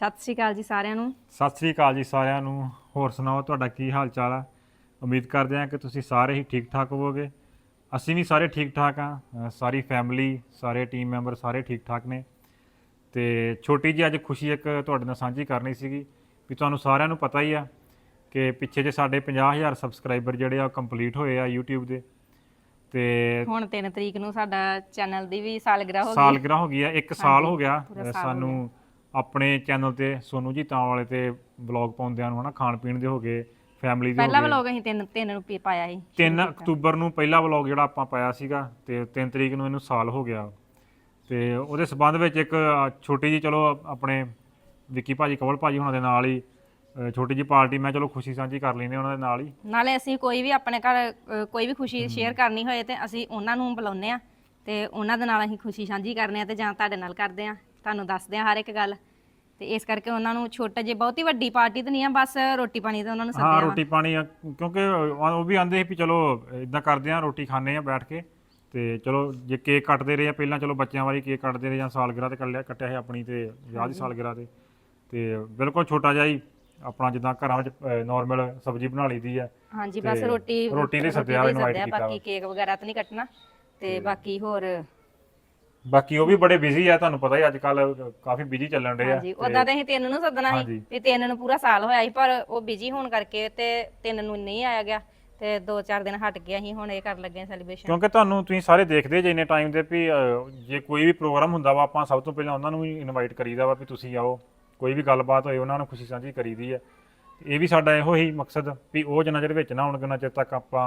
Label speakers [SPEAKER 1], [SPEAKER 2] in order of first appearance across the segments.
[SPEAKER 1] ਸਤਿ ਸ਼੍ਰੀ ਅਕਾਲ ਜੀ ਸਾਰਿਆਂ ਨੂੰ।
[SPEAKER 2] ਸਤਿ ਸ੍ਰੀ ਅਕਾਲ ਜੀ ਸਾਰਿਆਂ ਨੂੰ। ਹੋਰ ਸੁਣਾਓ ਤੁਹਾਡਾ ਕੀ ਹਾਲ ਚਾਲ ਆ? ਉਮੀਦ ਕਰਦੇ ਹਾਂ ਕਿ ਤੁਸੀਂ ਸਾਰੇ ਹੀ ਠੀਕ ਠਾਕ ਹੋਵੋਗੇ। ਅਸੀਂ ਵੀ ਸਾਰੇ ਠੀਕ ਠਾਕ ਆ ਅ, ਸਾਰੀ ਫੈਮਿਲੀ ਸਾਰੇ ਟੀਮ ਮੈਂਬਰ ਸਾਰੇ ਠੀਕ ਠਾਕ ਨੇ। ਤੇ ਛੋਟੀ ਜੀ ਅੱਜ ਖੁਸ਼ੀ ਇੱਕ ਤੁਹਾਡੇ ਨਾਲ ਸਾਂਝੀ ਕਰਨੀ ਸੀਗੀ ਵੀ ਤੁਹਾਨੂੰ ਸਾਰਿਆਂ ਨੂੰ ਪਤਾ ਹੀ ਆ ਕਿ ਪਿੱਛੇ ਜੇ ਸਾਡੇ 50000 ਸਬਸਕ੍ਰਾਈਬਰ ਜਿਹੜੇ ਆ ਕੰਪਲੀਟ ਹੋਏ ਆ YouTube ਦੇ। ਤੇ
[SPEAKER 1] ਹੁਣ 3 ਤਰੀਕ ਨੂੰ ਸਾਡਾ ਚੈਨਲ ਦੀ ਵੀ ਸਾਲਗਿਰਾ ਹੋ ਗਈ।
[SPEAKER 2] ਸਾਲਗਿਰਾ ਹੋ ਗਈ ਆ। ਇੱਕ ਸਾਲ ਹੋ ਗਿਆ। ਅ, ਸਾਨੂੰ ਆਪਣੇ ਚੈਨਲ ਤੇ ਸੋਨੂ ਜੀ ਤਾਂ ਵਾਲੇ ਤੇ ਵਲੌਗ ਪਾਉਂਦਿਆਂ ਨੂੰ ਹਨਾ ਖਾਣ ਪੀਣ ਦੇ ਹੋ ਗਏ ਫੈਮਿਲੀ ਦੇ
[SPEAKER 1] ਪਹਿਲਾ ਵਲੋਗ ਅਸੀਂ ਤਿੰਨ ਤਿੰਨ ਨੂੰ ਪੀ- ਪਾਇਆ ਸੀ।
[SPEAKER 2] 3 ਅਕਤੂਬਰ ਨੂੰ ਪਹਿਲਾ ਵਲੌਗ ਜਿਹੜਾ ਆਪਾਂ ਪਾਇਆ ਸੀਗਾ ਤੇ 3 ਤਰੀਕ ਨੂੰ ਇਹਨੂੰ ਸਾਲ ਹੋ ਗਿਆ। ਤੇ ਉਹਦੇ ਸਬੰਧ ਵਿੱਚ ਇੱਕ ਅ, ਛੋਟੀ ਜੀ ਚਲੋ ਆਪਣੇ ਵਿੱਕੀ ਭਾਜੀ ਕਵਲ ਭਾਜੀ ਹੁਣਾਂ ਦੇ ਨਾਲ ਹੀ ਅ, ਛੋਟੀ ਜੀ ਪਾਰਟੀ ਮੈਂ ਚਲੋ ਖੁਸ਼ੀ ਸਾਂਝੀ ਕਰ ਲੈਂਦੇ ਉਹਨਾਂ ਦੇ ਨਾਲ ਹੀ।
[SPEAKER 1] ਨਾਲੇ ਅਸੀਂ ਕੋਈ ਵੀ ਆਪਣੇ ਘਰ ਅ, ਕੋਈ ਵੀ ਖੁਸ਼ੀ ਸ਼ੇਅਰ ਕਰਨੀ ਹੋਏ ਤੇ ਅਸੀਂ ਉਹਨਾਂ ਨੂੰ ਬੁਲਾਉਂਦੇ ਆ ਤੇ ਉਹਨਾਂ ਦੇ ਨਾਲ ਅਸੀਂ ਖੁਸ਼ੀ ਸਾਂਝੀ ਕਰਨੇ ਆ ਤੇ ਜਾਂ ਤੁਹਾਡੇ ਨਾਲ ਕਰਦੇ ਆ ਤੁਹਾਨੂੰ ਦੱਸਦੇ ਆ ਹਰ ਇੱਕ ਗੱਲ। ਤੇ ਇਸ ਕਰਕੇ ਉਹਨਾਂ ਨੂੰ ਛੋਟਾ ਜੇ ਬਹੁਤੀ ਵੱਡੀ ਪਾਰਟੀ ਤਾਂ ਨਹੀਂ ਆ ਬਸ ਰੋਟੀ ਪਾਣੀ ਤੇ ਉਹਨਾਂ ਨੂੰ
[SPEAKER 2] ਹਾਂ
[SPEAKER 1] ਸੱਦਿਆ ਵਾ।
[SPEAKER 2] ਰੋਟੀ ਪਾਣੀ ਆ, ਕਿਉਂਕਿ ਉਹ ਉਹ ਵੀ ਆਂਦੇ ਸੀ ਵੀ ਚਲੋ ਇਦਾਂ ਕਰਦੇ ਆ ਰੋਟੀ ਖਾਣੇ ਆ ਬੈਠ ਕੇ ਤੇ ਚਲੋ ਜੇ ਕੇਕ ਕੱਟਦੇ ਰਹੇ ਆ ਪਹਿਲਾਂ ਚਲੋ ਬੱਚਿਆਂ ਵਾਲੀ ਕੇਕ ਕੱਟਦੇ ਰਹੇ ਜਾਂ ਸਾਲਗਿਰਾ ਤੇ ਕੱਲਿਆ ਕੱਟਿਆ ਸੀ ਆਪਣੀ ਤੇ ਵਿਆਹ ਦੀ ਸਾਲਗਿਰਾ ਤੇ। ਤੇ ਬਿਲਕੁਲ ਛੋਟਾ ਜਿਹਾ ਹੀ ਆਪਣਾ ਜਿੱਦਾਂ ਘਰਾਂ ਵਿੱਚ ਨਾਰਮਲ ਸਬਜ਼ੀ ਬਣਾ ਲਈਦੀ ਆ।
[SPEAKER 1] ਹਾਂਜੀ ਬਸ
[SPEAKER 2] ਤੇ
[SPEAKER 1] ਰੋਟੀ
[SPEAKER 2] ਰੋਟੀ ਦੇ ਸੱਦਿਆ, invite ਕੀਤਾ
[SPEAKER 1] ਬਾਕੀ ਕੇਕ ਵਗੈਰਾ ਤਾਂ ਨਹੀਂ ਕੱਟਣਾ। ਤੇ ਬਾਕੀ ਹੋਰ
[SPEAKER 2] ਬਾਕੀ ਉਹ ਵੀ ਬੜੇ ਬਿਜ਼ੀ ਆ ਤੁਹਾਨੂੰ ਪਤਾ ਹੀ ਅੱਜ ਕੱਲ ਕਾਫੀ ਬਿਜ਼ੀ ਚੱਲਣ ਰਹੇ ਆ।
[SPEAKER 1] ਹਾਂਜੀ ਉਦਾਂ ਤੇ ਅਸੀਂ ਤਿੰਨ ਨੂੰ ਸੱਦਣਾ ਸੀ
[SPEAKER 2] ਹਾਂਜੀ।
[SPEAKER 1] ਤੇ ਤਿੰਨ ਨੂੰ ਪੂਰਾ ਸਾਲ ਹੋਇਆ ਸੀ ਪਰ ਉਹ ਬਿਜ਼ੀ ਹੋਣ ਕਰਕੇ ਤੇ ਤਿੰਨ ਨੂੰ ਨਹੀਂ ਆਇਆ ਗਿਆ ਤੇ ਦੋ ਚਾਰ ਦਿਨ ਹਟ ਗਿਆ ਸੀ ਹੁਣ ਇਹ ਕਰਨ ਲੱਗੇ ਸੈਲੀਬ੍ਰੇਸ਼ਨ
[SPEAKER 2] ਕਿਉਂਕਿ ਤੁਹਾਨੂੰ ਤੁਸੀਂ ਸਾਰੇ ਦੇਖਦੇ ਜੇ ਇੰਨੇ ਟਾਈਮ ਦੇ ਵੀ ਅਹ, ਜੇ ਕੋਈ ਵੀ ਪ੍ਰੋਗਰਾਮ ਹੁੰਦਾ ਵਾ ਆਪਾਂ ਸਭ ਤੋਂ ਪਹਿਲਾਂ ਉਹਨਾਂ ਨੂੰ ਵੀ ਇਨਵਾਈਟ ਕਰੀਦਾ ਵਾ ਵੀ ਤੁਸੀਂ ਆਓ ਕੋਈ ਵੀ ਗੱਲਬਾਤ ਹੋਏ ਉਹਨਾਂ ਨੂੰ ਖੁਸ਼ੀ ਸਾਂਝੀ ਕਰੀਦੀ ਹੈ ਇਹ ਵੀ ਸਾਡਾ ਇਹੋ ਹੀ ਮਕਸਦ ਵੀ ਉਹ ਜਿੰਨਾ ਚਿਰ ਵਿੱਚ ਨਾ ਹੋਣ ਉਹਨਾਂ ਚਿਰ ਤੱਕ ਆਪਾਂ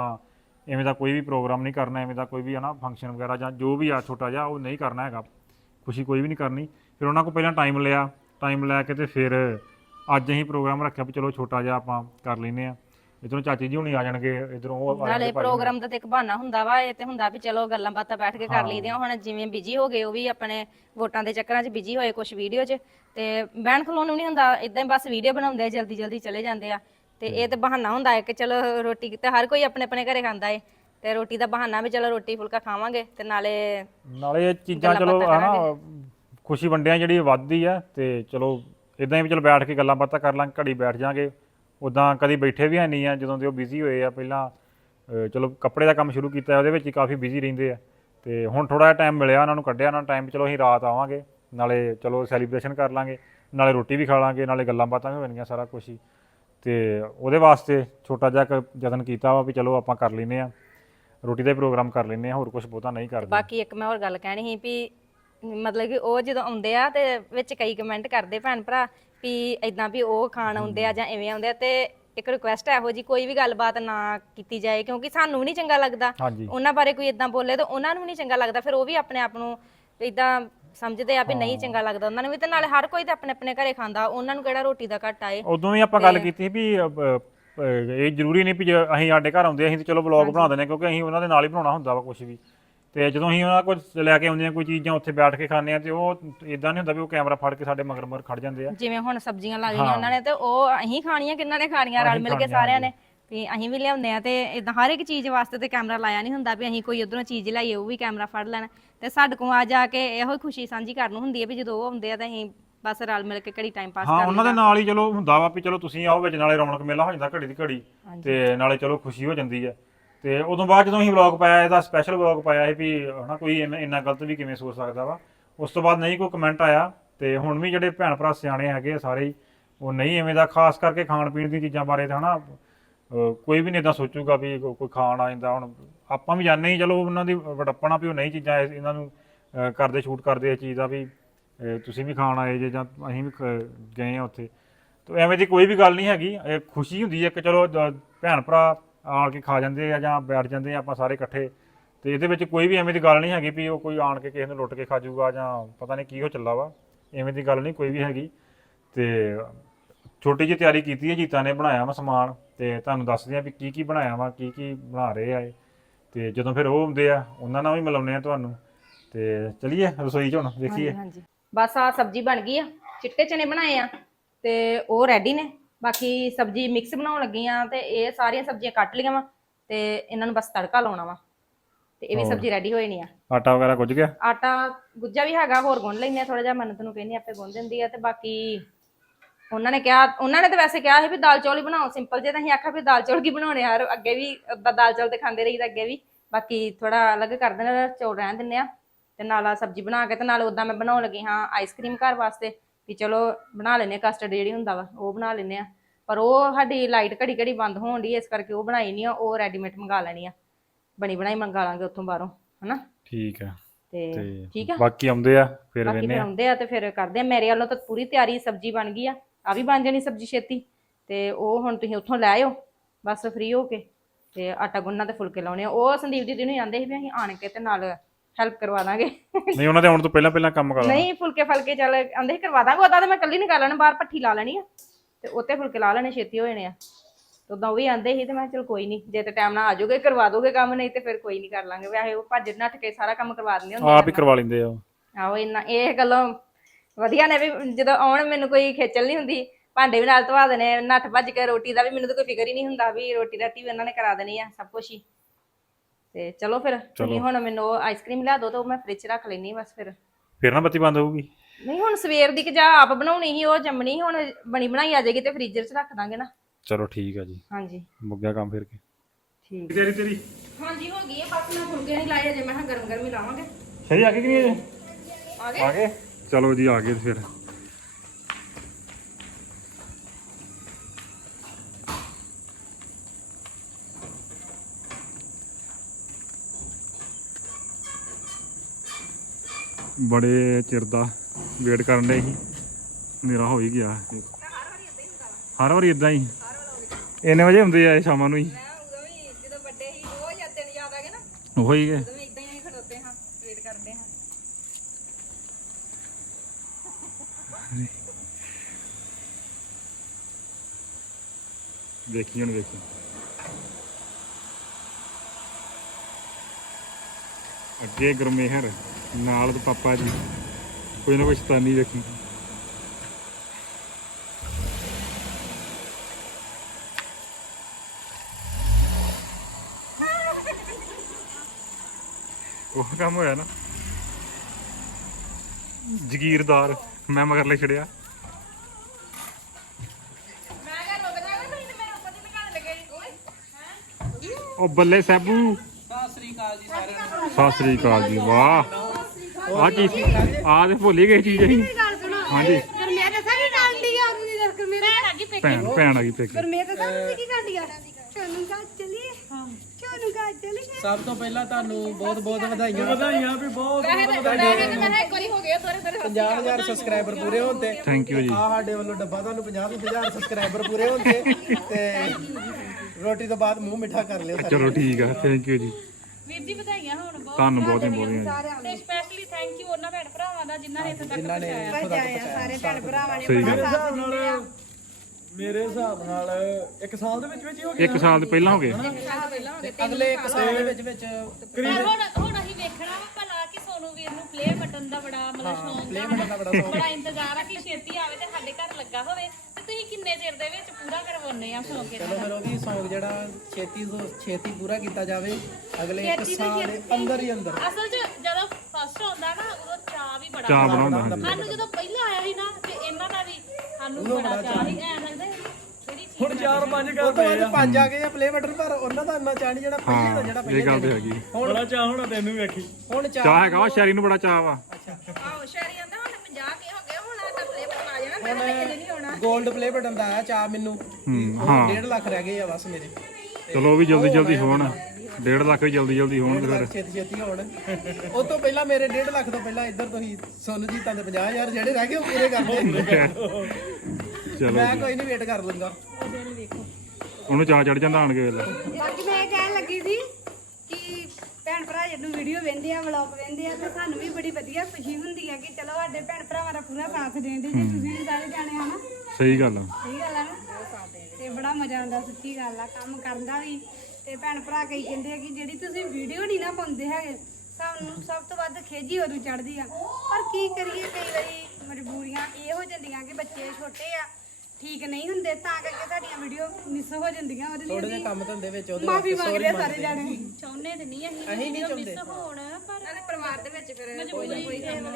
[SPEAKER 2] ਐਵੇਂ ਦਾ ਕੋਈ ਵੀ ਪ੍ਰੋਗਰਾਮ ਨਹੀਂ ਕਰਨਾ ਐਵੇਂ ਦਾ ਕੋਈ ਵੀ ਹਨਾ ਫੰਕਸ਼ਨ ਵਗੈਰਾ ਜਾਂ ਜੋ ਵੀ ਆ ਛੋਟਾ ਜਿਹਾ ਉਹ ਨਹੀਂ ਕਰਨਾ ਹੈਗਾ। ਖੁਸ਼ੀ ਕੋਈ ਵੀ ਨਹੀਂ ਕਰਨੀ। ਫਿਰ ਉਹਨਾਂ ਕੋਲ ਪਹਿਲਾਂ ਟਾਈਮ ਲਿਆ। ਟਾਈਮ ਲੈ ਕੇ ਤੇ ਫਿਰ ਅੱਜ ਅਸੀਂ ਪ੍ਰੋਗਰਾਮ ਰੱਖਿਆ ਵੀ ਚਲੋ ਛੋਟਾ ਜਿਹਾ ਆਪਾਂ ਕਰ ਲੈਨੇ ਆ ਇਧਰੋਂ ਚਾਚੀ ਜੀ ਹੁਣੀ ਆ ਜਾਣਗੇ ਇਧਰੋਂ ਉਹ ਆ
[SPEAKER 1] ਨਾਲੇ
[SPEAKER 2] ਜਾਣਗੇ
[SPEAKER 1] ਪ੍ਰੋਗਰਾਮ ਦਾ ਤੇ ਇੱਕ ਬਹਾਨਾ ਹੁੰਦਾ ਵਾ ਇਹ ਤੇ ਹੁੰਦਾ ਵੀ ਚਲੋ ਗੱਲਾਂ ਬਾਤਾਂ ਬੈਠ ਕੇ ਕਰ ਲਈਦੀਆਂ। ਹੁਣ ਜਿਵੇਂ ਬਿਜ਼ੀ ਹੋ ਗਏ ਉਹ ਵੀ ਆਪਣੇ ਵੋਟਾਂ ਦੇ ਚੱਕਰਾਂ 'ਚ ਬਿਜ਼ੀ ਹੋਏ ਕੁਝ ਵੀਡੀਓ 'ਚ। ਤੇ ਬਹਿਣ ਖਲੋਣ ਨੂੰ ਨਹੀਂ ਹੁੰਦਾ ਇਦਾਂ ਹੀ ਬਸ ਵੀਡੀਓ ਬਣਾਉਂਦੇ ਆ ਜਲਦੀ ਜਲਦੀ ਚਲੇ ਜਾਂਦੇ ਆ। ਤੇ ਇਹ ਤੇ ਬਹਾਨਾ ਹੁੰਦਾ ਹੈ ਕਿ ਚਲੋ ਰੋਟੀ ਤੇ ਹਰ ਕੋਈ ਆਪਣੇ ਆਪਣੇ ਘਰੇ ਖਾਂਦਾ ਏ ਤੇ ਰੋਟੀ ਦਾ ਬਹਾਨਾ ਵੀ ਚਲੋ ਰੋਟੀ ਫੁਲਕਾ ਖਾਵਾਂਗੇ ਤੇ ਨਾਲੇ
[SPEAKER 2] ਨਾਲੇ ਇਹ ਚੀਜ਼ਾਂ ਚਲੋ ਹਨਾ ਖੁਸ਼ੀ ਵੰਡਿਆਂ ਜਿਹੜੀ ਵੱਧਦੀ ਆ ਤੇ ਚਲੋ ਇਦਾਂ ਹੀ ਵੀ ਚਲੋ ਬੈਠ ਕੇ ਗੱਲਾਂ ਬਾਤਾਂ ਕਰ ਲਾਂਗੇ ਘੜੀ ਬੈਠ ਜਾਾਂਗੇ। ਉਦਾਂ ਕਦੀ ਬੈਠੇ ਵੀ ਹੈ ਨਹੀਂ ਆ ਜਦੋਂ ਦੇ ਉਹ ਬਿਜ਼ੀ ਹੋਏ ਆ ਪਹਿਲਾਂ ਚਲੋ ਕੱਪੜੇ ਦਾ ਕੰਮ ਸ਼ੁਰੂ ਕੀਤਾ ਉਹਦੇ ਵਿੱਚ ਹੀ ਕਾਫੀ ਬਿਜ਼ੀ ਰਹਿੰਦੇ ਆ। ਤੇ ਹੁਣ ਥੋੜਾ ਜਿਹਾ ਟਾਈਮ ਮਿਲਿਆ ਉਹਨਾਂ ਨੂੰ ਕੱਢਿਆ ਉਹਨਾਂ ਟਾਈਮ ਚਲੋ ਅਸੀਂ ਰਾਤ ਆਵਾਂਗੇ। ਨਾਲੇ ਚਲੋ ਸੈਲੀਬ੍ਰੇਸ਼ਨ ਕਰ ਲਾਂਗੇ ਨਾਲੇ ਰੋਟੀ ਵੀ ਖਾ ਲਾਂਗੇ ਨਾਲੇ ਗੱਲਾਂ ਬਾਤਾਂ ਵੀ ਹੋਣਗੀਆਂ ਸਾਰਾ ਕੁਝ ਹੀ। ਤੇ ਉਹਦੇ ਵਾਸਤੇ ਛੋਟਾ ਜਿਹਾ ਇੱਕ ਯਤਨ ਕੀਤਾ ਵਾ ਵੀ ਚਲੋ ਆਪਾਂ ਕਰ ਲੈਨੇ ਆ ਰੋਟੀ ਦਾ ਹੀ ਪ੍ਰੋਗਰਾਮ ਕਰ ਲੈਨੇ ਆ ਹੋਰ ਕੁਝ ਬਹੁਤਾ ਨਹੀਂ ਕਰਦੇ।
[SPEAKER 1] ਬਾਕੀ ਇੱਕ ਮੈਂ ਹੋਰ ਗੱਲ ਕਹਿਣੀ ਸੀ ਵੀ ਮਤਲਬ ਕਿ ਉਹ ਜਦੋਂ ਆਉਂਦੇ ਆ ਤੇ ਵਿੱਚ ਕਈ ਕਮੈਂਟ ਕਰਦੇ ਭੈਣ ਭਰਾ ਵੀ ਇਦਾਂ ਵੀ ਉਹ ਖਾਣ ਆਉਂਦੇ ਆ ਜਾਂ ਐਵੇਂ ਆਉਂਦੇ ਆ ਤੇ ਇੱਕ ਰਿਕੁਐਸਟ ਹੈ ਇਹੋ ਜੀ ਕੋਈ ਵੀ ਗੱਲਬਾਤ ਨਾ ਕੀਤੀ ਜਾਏ ਕਿਉਂਕਿ ਸਾਨੂੰ ਵੀ ਨਹੀਂ ਚੰਗਾ ਲੱਗਦਾ।
[SPEAKER 2] ਹਾਂਜੀ।
[SPEAKER 1] ਉਹਨਾਂ ਬਾਰੇ ਕੋਈ ਇਦਾਂ ਬੋਲੇ ਤਾਂ ਉਹਨਾਂ ਨੂੰ ਵੀ ਨਹੀਂ ਚੰਗਾ ਲੱਗਦਾ ਫਿਰ ਉਹ ਵੀ ਆਪਣੇ ਆਪ ਨੂੰ ਇਦਾਂ ਸਮਝਦੇ ਆ ਵੀ ਨਹੀਂ ਚੰਗਾ ਲੱਗਦਾ। ਉਹਨਾਂ ਨੂੰ ਵੀ ਤੇ ਨਾਲੇ ਹਰ ਕੋਈ ਤਾਂ ਆਪਣੇ ਆਪਣੇ ਘਰੇ ਖਾਂਦਾ। ਉਹਨਾਂ ਨੂੰ ਕਿਹੜਾ ਰੋਟੀ ਦਾ ਘੱਟ ਆਏ
[SPEAKER 2] ਉਦੋਂ ਵੀ ਆਪਾਂ ਗੱਲ ਕੀਤੀ ਵੀ ਅ, ਅ, ਅ, ਇਹ ਜ਼ਰੂਰੀ ਨਹੀਂ ਵੀ ਜੇ ਅਸੀਂ ਸਾਡੇ ਘਰ ਆਉਂਦੇ ਅਸੀਂ ਤੇ ਚਲੋ ਵਲੌਗ ਬਣਾ ਦਿੰਦੇ ਹਾਂ ਕਿਉਂਕਿ ਅਸੀਂ ਉਹਨਾਂ ਦੇ ਨਾਲ ਹੀ ਬਣਾਉਣਾ ਹੁੰਦਾ ਵਾ ਕੁਝ ਵੀ। ਤੇ ਜਦੋਂ ਅਸੀਂ ਉਹਨਾਂ ਕੋਲ ਲੈ ਕੇ ਆਉਂਦੇ ਹਾਂ ਕੋਈ ਚੀਜ਼ਾਂ ਉੱਥੇ ਬੈਠ ਕੇ ਖਾਂਦੇ ਆ ਤੇ ਉਹ ਇਦਾਂ ਨਹੀਂ ਹੁੰਦਾ ਵੀ ਉਹ ਕੈਮਰਾ ਫੜ ਕੇ ਸਾਡੇ ਮਗਰ ਮਗਰ ਖੜ ਜਾਂਦੇ ਆ।
[SPEAKER 1] ਜਿਵੇਂ ਹੁਣ ਸਬਜ਼ੀਆਂ ਲਾ ਲਈਆਂ ਉਹਨਾਂ ਨੇ ਤੇ ਉਹ ਅਸੀਂ ਖਾਣੀਆਂ ਕਿੰਨਾਂ ਨੇ ਖਾਣੀਆਂ ਰਲ ਮਿਲ ਕੇ ਸਾਰਿਆਂ ਨੇ। ਵੀ ਅਸੀਂ ਵੀ ਲਿਆਉਂਦੇ ਆ ਤੇ ਇਦਾਂ ਹਰ ਇੱਕ ਚੀਜ਼ ਵਾਸਤੇ ਤੇ ਕੈਮਰਾ ਲਾਇਆ ਨਹੀਂ ਹੁੰਦਾ ਵੀ ਅਸੀਂ ਕੋਈ ਉਧਰੋਂ ਚੀਜ਼ ਲਾਈਏ ਉਹ ਵੀ ਕੈਮਰਾ ਫੜ ਲੈਣ। ਤੇ ਸਾਡੇ ਕੋਲ ਆ ਜਾ ਕੇ ਇਹੋ ਹੀ ਖੁਸ਼ੀ ਸਾਂਝੀ ਕਰਨ ਹੁੰਦੀ ਹੈ ਵੀ ਜਦੋਂ ਉਹ ਆਉਂਦੇ ਆ ਤਾਂ ਅਸੀਂ ਬਸ ਰਲ ਮਿਲ ਕੇ ਘੜੀ ਟਾਈਮ ਪਾਸ
[SPEAKER 2] ਹਾਂ ਉਹਨਾਂ ਦੇ ਨਾਲ ਹੀ ਚਲੋ ਹੁੰਦਾ ਵਾ ਵੀ ਚਲੋ ਤੁਸੀਂ ਆਓ ਵਿੱਚ ਨਾਲੇ ਰੌਣਕ ਮੇਲਾ ਹੋ ਜਾਂਦਾ ਘੜੀ ਦੀ ਘੜੀ ਤੇ ਨਾਲੇ ਚਲੋ ਖੁਸ਼ੀ ਹੋ ਜਾਂਦੀ ਹੈ ਤੇ ਉਦੋਂ ਬਾਅਦ ਜਦੋਂ ਅਸੀਂ ਵਲੌਗ ਪਾਇਆ ਇਹਦਾ ਸਪੈਸ਼ਲ ਵਲੌਗ ਪਾਇਆ ਸੀ ਵੀ ਹਨਾ ਕੋਈ ਇੰਨਾ ਗਲਤ ਵੀ ਕਿਵੇਂ ਸੋਚ ਸਕਦਾ ਵਾ। ਉਸ ਤੋਂ ਬਾਅਦ ਨਹੀਂ ਕੋਈ ਕਮੈਂਟ ਆਇਆ ਤੇ ਹੁਣ ਵੀ ਜਿਹੜੇ ਭੈਣ ਭਰਾ ਸਿਆਣੇ ਹੈਗੇ ਆ ਸਾਰੇ ਉਹ ਨਹੀਂ ਐਵੇਂ ਦਾ ਖਾਸ ਕਰਕੇ ਖਾਣ ਪੀਣ ਦੀਆਂ ਚੀਜ਼ਾਂ ਬਾਰੇ ਤਾਂ ਹਨਾ ਕੋਈ ਵੀ ਨਹੀਂ ਇਦਾਂ ਸੋਚੂਗਾ ਵੀ ਕੋ- ਕੋਈ ਖਾਣ ਆ ਜਾਂਦਾ, ਹੁਣ ਆਪਾਂ ਵੀ ਜਾਣਦੇ ਹੀ ਚਲੋ ਉਹਨਾਂ ਦੀ ਵਡੱਪਣਾ ਵੀ ਉਹ ਨਹੀਂ ਚੀਜ਼ਾਂ ਇਸ ਇਹਨਾਂ ਨੂੰ, ਅਹ ਕਰਦੇ ਸ਼ੂਟ ਕਰਦੇ ਇਸ ਚੀਜ਼ ਦਾ ਵੀ, ਅਹ ਤੁਸੀਂ ਵੀ ਖਾਣ ਆਏ ਜੇ ਜਾਂ ਅਸੀਂ ਵੀ ਖ- ਗਏ ਆ ਉੱਥੇ। ਤੇ ਐਵੇਂ ਦੀ ਕੋਈ ਵੀ ਗੱਲ ਨਹੀਂ ਹੈਗੀ, ਇਹ ਖੁਸ਼ੀ ਹੁੰਦੀ ਹੈ ਕਿ ਚਲੋ ਦ- ਭੈਣ ਭਰਾ ਆਣ ਕੇ ਖਾ ਜਾਂਦੇ ਆ ਜਾਂ ਬੈਠ ਜਾਂਦੇ ਆ ਆਪਾਂ ਸਾਰੇ ਇਕੱਠੇ, ਤੇ ਇਹਦੇ ਵਿੱਚ ਕੋਈ ਵੀ ਐਵੇਂ ਦੀ ਗੱਲ ਨਹੀਂ ਹੈਗੀ ਵੀ ਉਹ ਕੋਈ ਆਣ ਕੇ ਕਿਸੇ ਨੂੰ ਲੁੱਟ ਕੇ ਖਾ ਜਾਊਗਾ ਜਾਂ ਪਤਾ ਨਹੀਂ ਕੀ ਹੋ ਚੱਲਾ ਵਾ, ਐਵੇਂ ਦੀ ਗੱਲ ਨਹੀਂ ਕੋਈ ਵੀ ਹੈਗੀ। ਤੇ ਛੋਟੀ ਜਿਹੀ ਤਿਆਰੀ ਕੀਤੀ ਹੈ ਜੀਤਾ ਨੇ ਬਣਾਇਆ ਵਾ ਸਮਾਨ। ਤੇ ਤੁਹਾਨੂੰ ਦੱਸਦੇ ਆ ਵੀ ਕੀ ਕੀ ਬਣਾਇਆ ਵਾ ਕੀ ਕੀ ਬਣਾ ਰਹੇ ਆ ਇਹ। ਤੇ ਜਦੋਂ ਫਿਰ ਉਹ ਹੁੰਦੇ ਆ ਉਹਨਾਂ ਨਾਲ ਵੀ ਮਿਲਾਉਂਦੇ ਆ ਤੁਹਾਨੂੰ। ਤੇ ਚਲਿਏ ਰਸੋਈ 'ਚ ਹੁਣ ਦੇਖੀਏ
[SPEAKER 1] ਹਾਂਜੀ ਬਸ ਆ ਸਬਜ਼ੀ ਬਣ ਗਈ ਆ ਚਿੱਟੇ ਚਨੇ ਬਣਾਏ ਆ ਤੇ ਉਹ ਰੈਡੀ ਨੇ। ਬਾਕੀ ਸਬਜ਼ੀ ਮਿਕਸ ਬਣਾਉਣ ਲੱਗੀ ਆ ਤੇ ਇਹ ਸਾਰੀਆਂ ਸਬਜ਼ੀਆਂ ਕੱਟ ਲਈਆਂ ਵਾ ਤੇ ਇਹਨਾਂ ਨੂੰ ਬਸ ਤੜਕਾ ਲਾਉਣਾ ਵਾ। ਤੇ ਇਹ ਵੀ ਸਬਜ਼ੀ ਰੈਡੀ ਹੋਈ ਨਹੀਂ ਆ।
[SPEAKER 2] ਆਟਾ ਵਗੈਰਾ ਗੁੱਝ ਗਿਆ?
[SPEAKER 1] ਆਟਾ ਗੁੱਜਾ ਵੀ ਹੈਗਾ ਹੋਰ ਗੁੰਨ ਲੈਂਦੇ ਆ ਥੋੜਾ ਜਿਹਾ ਮੰਨਤ ਨੂੰ ਕਹਿੰਦੀ ਆਪੇ ਗੁੰਨ ਦਿੰਦੀ ਆ ਤੇ ਬਾਕੀ ਉਹਨਾਂ ਨੇ ਕਿਹਾ ਉਹਨਾਂ ਨੇ ਤਾਂ ਵੈਸੇ ਕਿਹਾ ਸੀ ਵੀ ਦਾਲ ਚੌਲ ਹੀ ਬਣਾਓ ਸਿੰਪਲ ਜੇ ਤਾਂ ਅਸੀਂ ਆਖਿਆ ਵੀ ਦਾਲ ਚੌਲ ਕੀ ਬਣਾਉਣੇ ਯਾਰ ਅੱਗੇ ਵੀ ਏਦਾਂ ਦਾਲ ਚੌਲ ਤੇ ਖਾਂਦੇ ਰਹੀਦਾ ਅੱਗੇ ਵੀ। ਬਾਕੀ ਥੋੜਾ ਅਲੱਗ ਕਰ ਦੇਣਾ ਚੌਲ ਰਹਿਣ ਦਿੰਨੇ ਆ। ਤੇ ਨਾਲ ਆ ਸਬਜ਼ੀ ਬਣਾ ਕੇ ਤੇ ਨਾਲ ਉਦਾਂ ਮੈਂ ਬਣਾਉਣ ਲੱਗੀ ਹਾਂ ਆਈਸਕ੍ਰੀਮ ਘਰ ਵਾਸਤੇ ਵੀ ਚਲੋ ਬਣਾ ਲੈਨੇ ਕਸਟਰਡ ਜਿਹੜੀ ਹੁੰਦਾ ਵਾ ਉਹ ਬਣਾ ਲੈਨੇ ਆ। ਪਰ ਉਹ ਸਾਡੀ ਲਾਈਟ ਘੜੀ ਘੜੀ ਬੰਦ ਹੋਣ ਦੀ ਇਸ ਕਰਕੇ ਉਹ ਬਣਾਈ ਨਹੀਂ ਆ ਉਹ ਰੈਡੀਮੇਡ ਮੰਗਾ ਲੈਣੀ ਆ। ਬਣੀ ਬਣਾਈ ਮੰਗਾ ਲਾਂਗੇ ਉੱਥੋਂ ਬਾਹਰੋਂ ਹਨਾ?
[SPEAKER 2] ਠੀਕ ਆ।
[SPEAKER 1] ਤੇ
[SPEAKER 2] ਤੇ
[SPEAKER 1] ਠੀਕ ਆ?
[SPEAKER 2] ਬਾਕੀ ਆਉਂਦੇ ਆ ਫਿਰ
[SPEAKER 1] ਬਾਕੀ
[SPEAKER 2] ਵੇਨੇ
[SPEAKER 1] ਫਿਰ
[SPEAKER 2] ਆ।
[SPEAKER 1] ਆਉਂਦੇ ਆ ਤੇ ਫਿਰ ਕਰਦੇ ਆ। ਮੇਰੇ ਵੱਲੋਂ ਤਾਂ ਪੂਰੀ ਤਿਆਰੀ ਸਬਜ਼ੀ ਬਣ ਗਈ ਆ। ਆ ਵੀ ਬਣ ਜਾਣੀ ਸਬਜ਼ੀ ਛੇਤੀ। ਤੇ ਉਹ ਹੁਣ ਤੁਸੀਂ ਉੱਥੋਂ ਲੈ ਆਇਓ ਬਸ ਫ੍ਰੀ ਹੋ ਕੇ। ਤੇ ਆਟਾ ਗੁੰਨਣਾ ਤੇ ਫੁਲਕੇ ਲਾਉਣੇ ਆ। ਉਹ ਸੰਦੀਪ ਦੀਦੀ ਨੂੰ ਜਾਂਦੇ ਸੀ ਵੀ ਅਸੀਂ ਆਣ ਕੇ ਤੇ ਨਾਲ ਹੈਲਪ ਕਰਵਾ ਦਾਂਗੇ।
[SPEAKER 2] ਨਹੀਂ ਉਹਨਾਂ ਦੇ ਆਉਣ ਤੋਂ ਪਹਿਲਾਂ ਪਹਿਲਾਂ ਕੰਮ ਕਰ ਲੈਣਾ
[SPEAKER 1] ਨਹੀਂ ਫੁਲਕੇ ਫਲਕੇ ਚੱਲ ਆਂਦੇ ਸੀ ਕਰਵਾ ਦਾਂਗੇ ਉਹਦਾ ਤੇ ਮੈਂ ਕੱਲੀ ਨਹੀਂ ਕਰ ਲੈਣਾ ਬਾਹਰ ਪੱਠੀ ਲਾ ਲੈਣੀ ਆ। ਤੇ ਉੱਤੇ ਫੁਲਕੇ ਲਾ ਲੈਣੇ ਛੇਤੀ ਹੋ ਜਾਣੇ ਆ। ਉਦਾਂ ਉਹ ਵੀ ਆਂਦੇ ਸੀ ਤੇ ਮੈਂ ਚਲ ਕੋਈ ਨਹੀਂ ਜੇ ਤੇ ਟਾਈਮ ਨਾਲ ਆ ਜਾਓਗੇ ਕਰਵਾ ਦੋਗੇ ਕੰਮ ਨਹੀਂ ਤੇ ਫਿਰ ਕੋਈ ਨਹੀਂ ਕਰ ਲਾਂਗੇ। ਵੈਸੇ ਉਹ ਭੱਜ ਨੱਠ ਕੇ ਸਾਰਾ ਕੰਮ ਕਰਵਾ ਦਿੰਦੇ ਹੁੰਦੇ
[SPEAKER 2] ਆਪ ਹੀ ਕਰਵਾ ਲੈਂਦੇ ਆ।
[SPEAKER 1] ਆਹੋ ਇੰਨਾ ਇਹ ਗੱਲੋਂ ਵਧੀਆ ਨੇ ਵੀ ਜਦੋਂ ਆਉਣ ਮੈਨੂੰ ਕੋਈ ਖੇਚਲ ਨਹੀਂ ਹੁੰਦੀ ਭਾਂਡੇ ਵੀ ਨਾਲ ਧਵਾ ਦੇਣੇ ਨੱਠ ਭੱਜ ਕੇ ਰੋਟੀ ਦਾ ਵੀ ਮੈਨੂੰ ਤਾਂ ਕੋਈ ਫਿਕਰ ਹੀ ਨਹੀਂ ਹੁੰਦਾ ਵੀ ਰੋਟੀ ਰਾਟੀ ਵੀ ਉਹਨਾਂ ਨੇ ਕਰਾ ਦੇਣੀ ਆ ਸਭ ਕੁਝ ਹੀ। ਤੇ ਚਲੋ ਫਿਰ ਤੁਸੀਂ ਹੁਣ ਮੈਨੂੰ ਆਈਸਕ੍ਰੀਮ ਲਿਆ ਦਿਓ ਤਾਂ ਉਹ ਮੈਂ ਫ੍ਰਿਜ 'ਚ ਰੱਖ ਲੈਣੀ ਬਸ ਫਿਰ।
[SPEAKER 2] ਫਿਰ ਨਾ ਬੱਤੀ ਬੰਦ ਹੋਊਗੀ।
[SPEAKER 1] ਨਹੀਂ ਹੁਣ ਸਵੇਰ ਦੀ ਕਿ ਜਾਂ ਆਪ ਬਣਾਉਣੀ ਸੀ ਉਹ ਜੰਮਣੀ ਹੁਣ ਬਣੀ ਬਣਾਈ ਆ ਜਾਏਗੀ ਤੇ ਫ੍ਰੀਜ਼ਰ 'ਚ ਰੱਖ ਦਾਂਗੇ ਨਾ।
[SPEAKER 2] ਚਲੋ ਠੀਕ ਆ ਜੀ।
[SPEAKER 1] ਹਾਂਜੀ।
[SPEAKER 2] ਮੁੱਕ ਗਿਆ ਕੰਮ ਫਿਰ ਕੇ।
[SPEAKER 1] ਠੀਕ।
[SPEAKER 2] ਤੇਰੀ ਤੇਰੀ?
[SPEAKER 1] ਹਾਂਜੀ ਹੋ ਗਈ ਹੈ ਬਸ ਮੈਂ ਫੁਲਕੇ ਨਹੀਂ ਲਾਏ ਅਜੇ ਮੈਂ ਕਿਹਾ ਗਰਮ ਗਰਮ ਹੀ ਲਾਵਾਂਗੇ।
[SPEAKER 2] ਸਹੀ ਆ ਗਏ ਕਿ ਨਹੀਂ ਅਜੇ
[SPEAKER 1] ਆ ਗਏ?
[SPEAKER 2] ਆ ਗਏ? ਚਲੋ ਜੀ ਆ ਗਏ ਫਿਰ। ਬੜੇ ਚਿਰ ਦਾ ਵੇਟ ਕਰਨ ਦੇ ਸੀ। ਮੇਰਾ ਹੋ ਹੀ ਗਿਆ। ਹਰ ਵਾਰੀ ਇਦਾਂ ਹੀ। ਇੰਨੇ ਵਜੇ ਹੁੰਦੇ ਆ ਇਹ ਸ਼ਾਮਾਂ ਨੂੰ ਹੀ।
[SPEAKER 1] ਮੈਂ ਉਦੋਂ ਵੀ ਜਦੋਂ ਵੱਡੇ ਸੀ ਉਹ ਜਾਂ ਦਿਨ ਯਾਦ ਆ ਗਏ ਨਾ।
[SPEAKER 2] ਉਹੋ ਹੀ ਹੈ
[SPEAKER 1] ਉਦੋਂ ਵੀ ਇਦਾਂ ਹੀ ਖੜੋਤੇ ਹਾਂ ਵੇਟ ਕਰਦੇ ਹਾਂ
[SPEAKER 2] ਦੇਖੀ ਹੁਣ ਦੇਖੀ। ਅੱਗੇ ਗੁਰਮੇਹਰ, ਨਾਲ ਤੇ ਪਾਪਾ ਜੀ। ਕੋਈ ਨਾ ਕੋਈ ਸ਼ਤਾਨੀ ਵੇਖੀ ਉਹ ਕੰਮ ਹੋਇਆ ਨਾ। ਜਗੀਰਦਾਰ, ਮੈਂ ਮਗਰ ਲੈ ਛੜਿਆ
[SPEAKER 1] ਮੈਂ ਕਿਹਾ ਰੁਕ ਜਾਵੇ ਤੁਸੀਂ ਤੇ ਮੇਰੇ ਉੱਪਰ ਦੀ ਨਿਕਾਲ ਲੱਗੇ ਓਏ
[SPEAKER 2] ਉਹ ਬੱਲੇ ਸੈਬੂ। ਸਤਿ ਸ੍ਰੀ ਅਕਾਲ ਜੀ ਵਾਹ। ਆ ਕੀ ਆ ਤੇ ਭੁੱਲ ਹੀ ਗਏ ਚੀਜ਼ ਅਸੀਂ। ਹਾਂਜੀ।
[SPEAKER 3] ਗਰਮੇਰ ਤਾਂ ਸਾਰੀ ਡਾਂਡੀ ਆ ਉਹਦੀ ਦੱਸ ਗਰਮੇਰ ਭੈਣ ਆ ਗਈ
[SPEAKER 2] ਭੈਣ ਭੈਣ ਆ ਗਈ ਪੇਕੇ।
[SPEAKER 3] ਗਰਮੇਰ ਤਾਂ ਸਾਰੀ ਕੀ ਡਾਂਡੀ ਆ। ਚੋਨੂੰ ਗਾ ਚਲੀ ਹਾਂ ਚੋਨੂੰ ਗਾ ਚਲੀ
[SPEAKER 4] ਸਭ ਤੋਂ ਪਹਿਲਾਂ ਤੁਹਾਨੂੰ ਬਹੁਤ ਬਹੁਤ ਵਧਾਈਆਂ। ਵਧਾਈਆਂ ਵੀ ਬਹੁਤ
[SPEAKER 1] ਵੈਸੇ ਤੇ ਮੈਂ ਇੱਕ ਵਾਰੀ ਹੋ ਗਿਆ ਤੋਰੇ ਤੋਰੇ
[SPEAKER 4] 50000 ਸਬਸਕ੍ਰਾਈਬਰ ਪੂਰੇ ਹੋਣ ਤੇ।
[SPEAKER 2] ਥੈਂਕ ਯੂ ਜੀ।
[SPEAKER 4] ਆ ਸਾਡੇ ਵੱਲੋਂ ਡੱਬਾ ਤੁਹਾਨੂੰ 50000 ਸਬਸਕ੍ਰਾਈਬਰ ਪੂਰੇ ਹੋਣ ਤੇ। ਤੇ ਰੋਟੀ ਤੋਂ ਬਾਅਦ ਮੂੰਹ ਮਿੱਠਾ ਕਰ ਲਿਓ
[SPEAKER 2] ਚਲੋ ਠੀਕ ਆ ਥੈਂਕ ਯੂ ਜੀ।
[SPEAKER 5] ਵੀਰ ਜੀ ਵਧਾਈਆਂ ਹੋਣ ਬਹੁਤ।
[SPEAKER 2] ਤੁਹਾਨੂੰ ਬਹੁਤੀਆਂ ਬਹੁਤੀਆਂ
[SPEAKER 5] ਤੇ ਸਪੈਸ਼ਲੀ ਥੈਂਕ ਯੂ ਉਹਨਾਂ ਭੈਣ ਭਰਾਵਾਂ ਦਾ ਜਿਨ੍ਹਾਂ ਨੇ ਇੱਥੇ ਤੱਕ
[SPEAKER 4] ਜਿਨ੍ਹਾਂ ਨੇ ਪਹੁੰਚਾਇਆ।
[SPEAKER 3] ਸਾਰੇ ਭੈਣ ਭਰਾਵਾਂ ਨੇ
[SPEAKER 2] ਸਹੀ ਗੱਲ
[SPEAKER 4] ਹਿਸਾਬ ਨਾਲ ਮੇਰੇ ਹਿਸਾਬ ਨਾਲ ਇੱਕ ਸਾਲ ਦੇ ਵਿੱਚ ਵਿੱਚ ਹੀ ਹੋ
[SPEAKER 2] ਇੱਕ ਸਾਲ ਦੇ ਪਹਿਲਾਂ ਹੋ ਗਏ।
[SPEAKER 4] ਅਗਲੇ ਇੱਕ ਸਾਲ। ਦੇ ਵਿੱਚ ਵਿੱਚ
[SPEAKER 5] ਪਰ ਹੁਣ ਹੁਣ ਅਸੀਂ ਵੇਖਣਾ ਵਾ ਭਲਾ ਕਿ ਸੋਨੂ ਵੀਰ ਨੂੰ ਪਲੇ ਬਟਨ ਦਾ ਬੜਾ ਮਤਲਬ ਸ਼ੌਂਕ
[SPEAKER 4] play
[SPEAKER 5] ਆ
[SPEAKER 4] button ਦਾ ਬੜਾ ਸ਼ੌਂਕ
[SPEAKER 5] ਬੜਾ ਇੰਤਜ਼ਾਰ ਆ ਕਿ ਛੇਤੀ ਆਵੇ ਤੇ ਸਾਡੇ ਘਰ ਲੱਗਾ ਹੋਵੇ। ਤੁਸੀਂ ਕਿੰਨੇ ਚਿਰ ਦੇ ਵਿੱਚ ਪੂਰਾ ਕਰਵਾਉਨੇ ਆ ਸ਼ੌਂਕ ਇਹਦਾ?
[SPEAKER 4] ਚਲੋ ਫਿਰ ਉਹ ਵੀ ਸੌਂਗ ਜਿਹੜਾ ਛੇਤੀ ਤੋਂ ਛੇਤੀ ਪੂਰਾ ਕੀਤਾ ਜਾਵੇ ਅਗਲੇ ਇੱਕ ਸਾਲ ਦੇ ਅੰਦਰ ਹੀ ਅੰਦਰ।
[SPEAKER 5] ਅਸਲ 'ਚ ਜਦੋਂ ਫਸਟ ਆਉਂਦਾ ਨਾ ਉਦੋਂ ਚਾਹ ਵੀ ਬੜਾ
[SPEAKER 2] ਚਾਹ ਬਣਾਉਂਦਾ ਹਾਂਜੀ।
[SPEAKER 5] ਸਾਨੂੰ ਜਦੋਂ ਪਹਿਲਾਂ ਆਇਆ ਸੀ ਨਾ ਤੇ ਇਹਨਾਂ ਦਾ ਵੀ ਸਾਨੂੰ ਬੜਾ ਚਾਹ ਸੀ। ਐਂ ਲੱਗਦਾ ਜਿਹੜੀ ਚੀਜ਼
[SPEAKER 4] ਹੁਣ 4 5 ਕਰ ਪਏ ਆ। ਪੰਜ ਆ ਗਏ ਆ ਪਲੇ ਬਟਨ ਪਰ ਉਹਨਾਂ ਦਾ ਇੰਨਾ ਚਾਹ ਨੀ ਜਿਹੜਾ ਪਹਿਲੇ ਦਾ ਜਿਹੜਾ
[SPEAKER 2] ਹਾਂ ਇਹ ਗੱਲ ਤੇ ਹੈਗੀ।
[SPEAKER 4] ਹੁਣ ਬੜਾ ਚਾਹ ਹੋਣਾ ਤੈਨੂੰ ਵੇਖੀ ਹੁਣ ਚਾਹ
[SPEAKER 2] ਚਾਹ ਹੈਗਾ ਵਾ ਸ਼ੈਰੀ ਨੂੰ ਬੜਾ ਚਾਹ ਵਾ।
[SPEAKER 1] ਆਹੋ ਸ਼ਹਿਰੀ ਆਂਦਾ ਹੁਣ 50 ਕੇ ਹੋ ਗਏ ਹੁਣ ਤਾਂ ਫਲੇ ਬਣਾ ਜਾਣਾ ਮੈਂ ਤਾਂ ਕਿਤੇ ਨਹੀਂ ਹੋਣਾ
[SPEAKER 4] 골ਡ ਪਲੇ ਬਟਨ ਦਾ ਆਇਆ ਚਾਹ ਮੈਨੂੰ।
[SPEAKER 2] ਹੂੰ ਹਾਂ।
[SPEAKER 4] 1.5 ਲੱਖ ਰਹਿ ਗਏ ਆ ਬਸ ਮੇਰੇ।
[SPEAKER 2] ਚਲੋ ਉਹ ਵੀ ਜਲਦੀ ਜਲਦੀ ਹੋਣ। 1.5 ਲੱਖ ਵੀ ਜਲਦੀ ਜਲਦੀ ਹੋਣ ਤੇ ਫਿਰ
[SPEAKER 4] ਛੇਤੀ ਛੇਤੀ ਹੋਣ। ਉਹ ਤੋਂ ਪਹਿਲਾਂ ਮੇਰੇ 1.5 ਲੱਖ ਤੋਂ ਪਹਿਲਾਂ ਇੱਧਰ ਤੁਸੀਂ ਸੋਨੂ ਜੀ ਤਾਂ 50000 ਜਿਹੜੇ ਰਹਿ ਗਏ ਉਹ ਪੂਰੇ ਕਰ ਦਿਓ
[SPEAKER 2] ਚਲੋ
[SPEAKER 4] ਮੈਂ ਕੋਈ ਨਹੀਂ ਵੇਟ ਕਰ ਲੂੰਗਾ।
[SPEAKER 2] ਉਹਨੂੰ ਚਾਹ ਚੜ ਜਾਂਦਾ ਆਣ ਕੇ ਵੇਲੇ
[SPEAKER 3] ਬਾਕੀ ਮੈਂ ਇਹ ਕਹਿਣ ਲੱਗੀ ਸੀ ਕਿ ਭੈਣ ਭਰਾ ਜਦੋਂ ਵੀਡੀਓ ਵੇਂਦੇ ਆ ਵਲੌਗ ਵੇਂਦੇ ਆ ਤੇ ਸਾਨੂੰ ਵੀ ਬੜੀ ਵਧੀਆ ਖੁਸ਼ੀ ਹੁੰਦੀ ਆ ਕਿ ਚਲੋ ਸਾਡੇ ਭੈਣ ਭਰਾਵਾਂ ਦਾ ਪੂਰਾ ਸਾਥ ਦੇਂਦੇ ਜੇ ਤੁਸੀਂ ਵੀ ਸਾਰੇ ਜਾਣੇ ਹਨਾ
[SPEAKER 2] ਸਹੀ ਗੱਲ ਆ।
[SPEAKER 3] ਸਹੀ ਗੱਲ ਆ ਨਾ। ਤੇ ਬੜਾ ਮਜ਼ਾ ਆਉਂਦਾ ਸੱਚੀ ਗੱਲ ਆ। ਕੰਮ ਕਰਨ ਦਾ ਵੀ। ਤੇ ਭੈਣ ਭਰਾ ਕਈ ਕਹਿੰਦੇ ਆ ਕਿ ਜਿਹੜੀ ਤੁਸੀਂ ਵੀਡੀਓ ਨਹੀਂ ਨਾ ਪਾਉਂਦੇ ਹੈਗੇ ਸਾਨੂੰ ਸਭ ਤੋਂ ਵੱਧ ਖੇਜੀ ਉਦੋਂ ਚੜਦੀ ਆ। ਪਰ ਕੀ ਕਰੀਏ ਕਈ ਵਾਰੀ ਮਜਬੂਰੀਆਂ ਇਹ ਹੋ ਜਾਂਦੀਆਂ ਕਿ ਬੱਚੇ ਛੋਟੇ ਆ ਠੀਕ ਨਹੀਂ ਹੁੰਦੇ ਤਾਂ ਕਰਕੇ ਸਾਡੀਆਂ ਵੀਡੀਓ ਮਿਸ ਹੋ ਜਾਂਦੀਆਂ ਉਹਦੇ ਲਈ
[SPEAKER 4] ਥੋੜੇ ਜਿਹੇ ਕੰਮ ਧੰਦੇ ਵਿੱਚ ਉਹਦੇ
[SPEAKER 3] ਮਾਫੀ ਆ ਸਾਰੇ ਜਾਣੇ।
[SPEAKER 5] ਚਾਹੁੰਦੇ ਤੇ ਨਹੀਂ ਅਸੀਂ
[SPEAKER 4] ਅਸੀਂ ਨਹੀਂ ਚਾਹੁੰਦੇ।
[SPEAKER 5] ਮਿਸ ਹੋਣ ਪਰ
[SPEAKER 1] ਨਾਲੇ ਪਰਿਵਾਰ ਦੇ ਵਿੱਚ ਫਿਰ
[SPEAKER 5] ਦੇ ਵੇਲੇ ਖਾਈ ਜਾਂਦਾ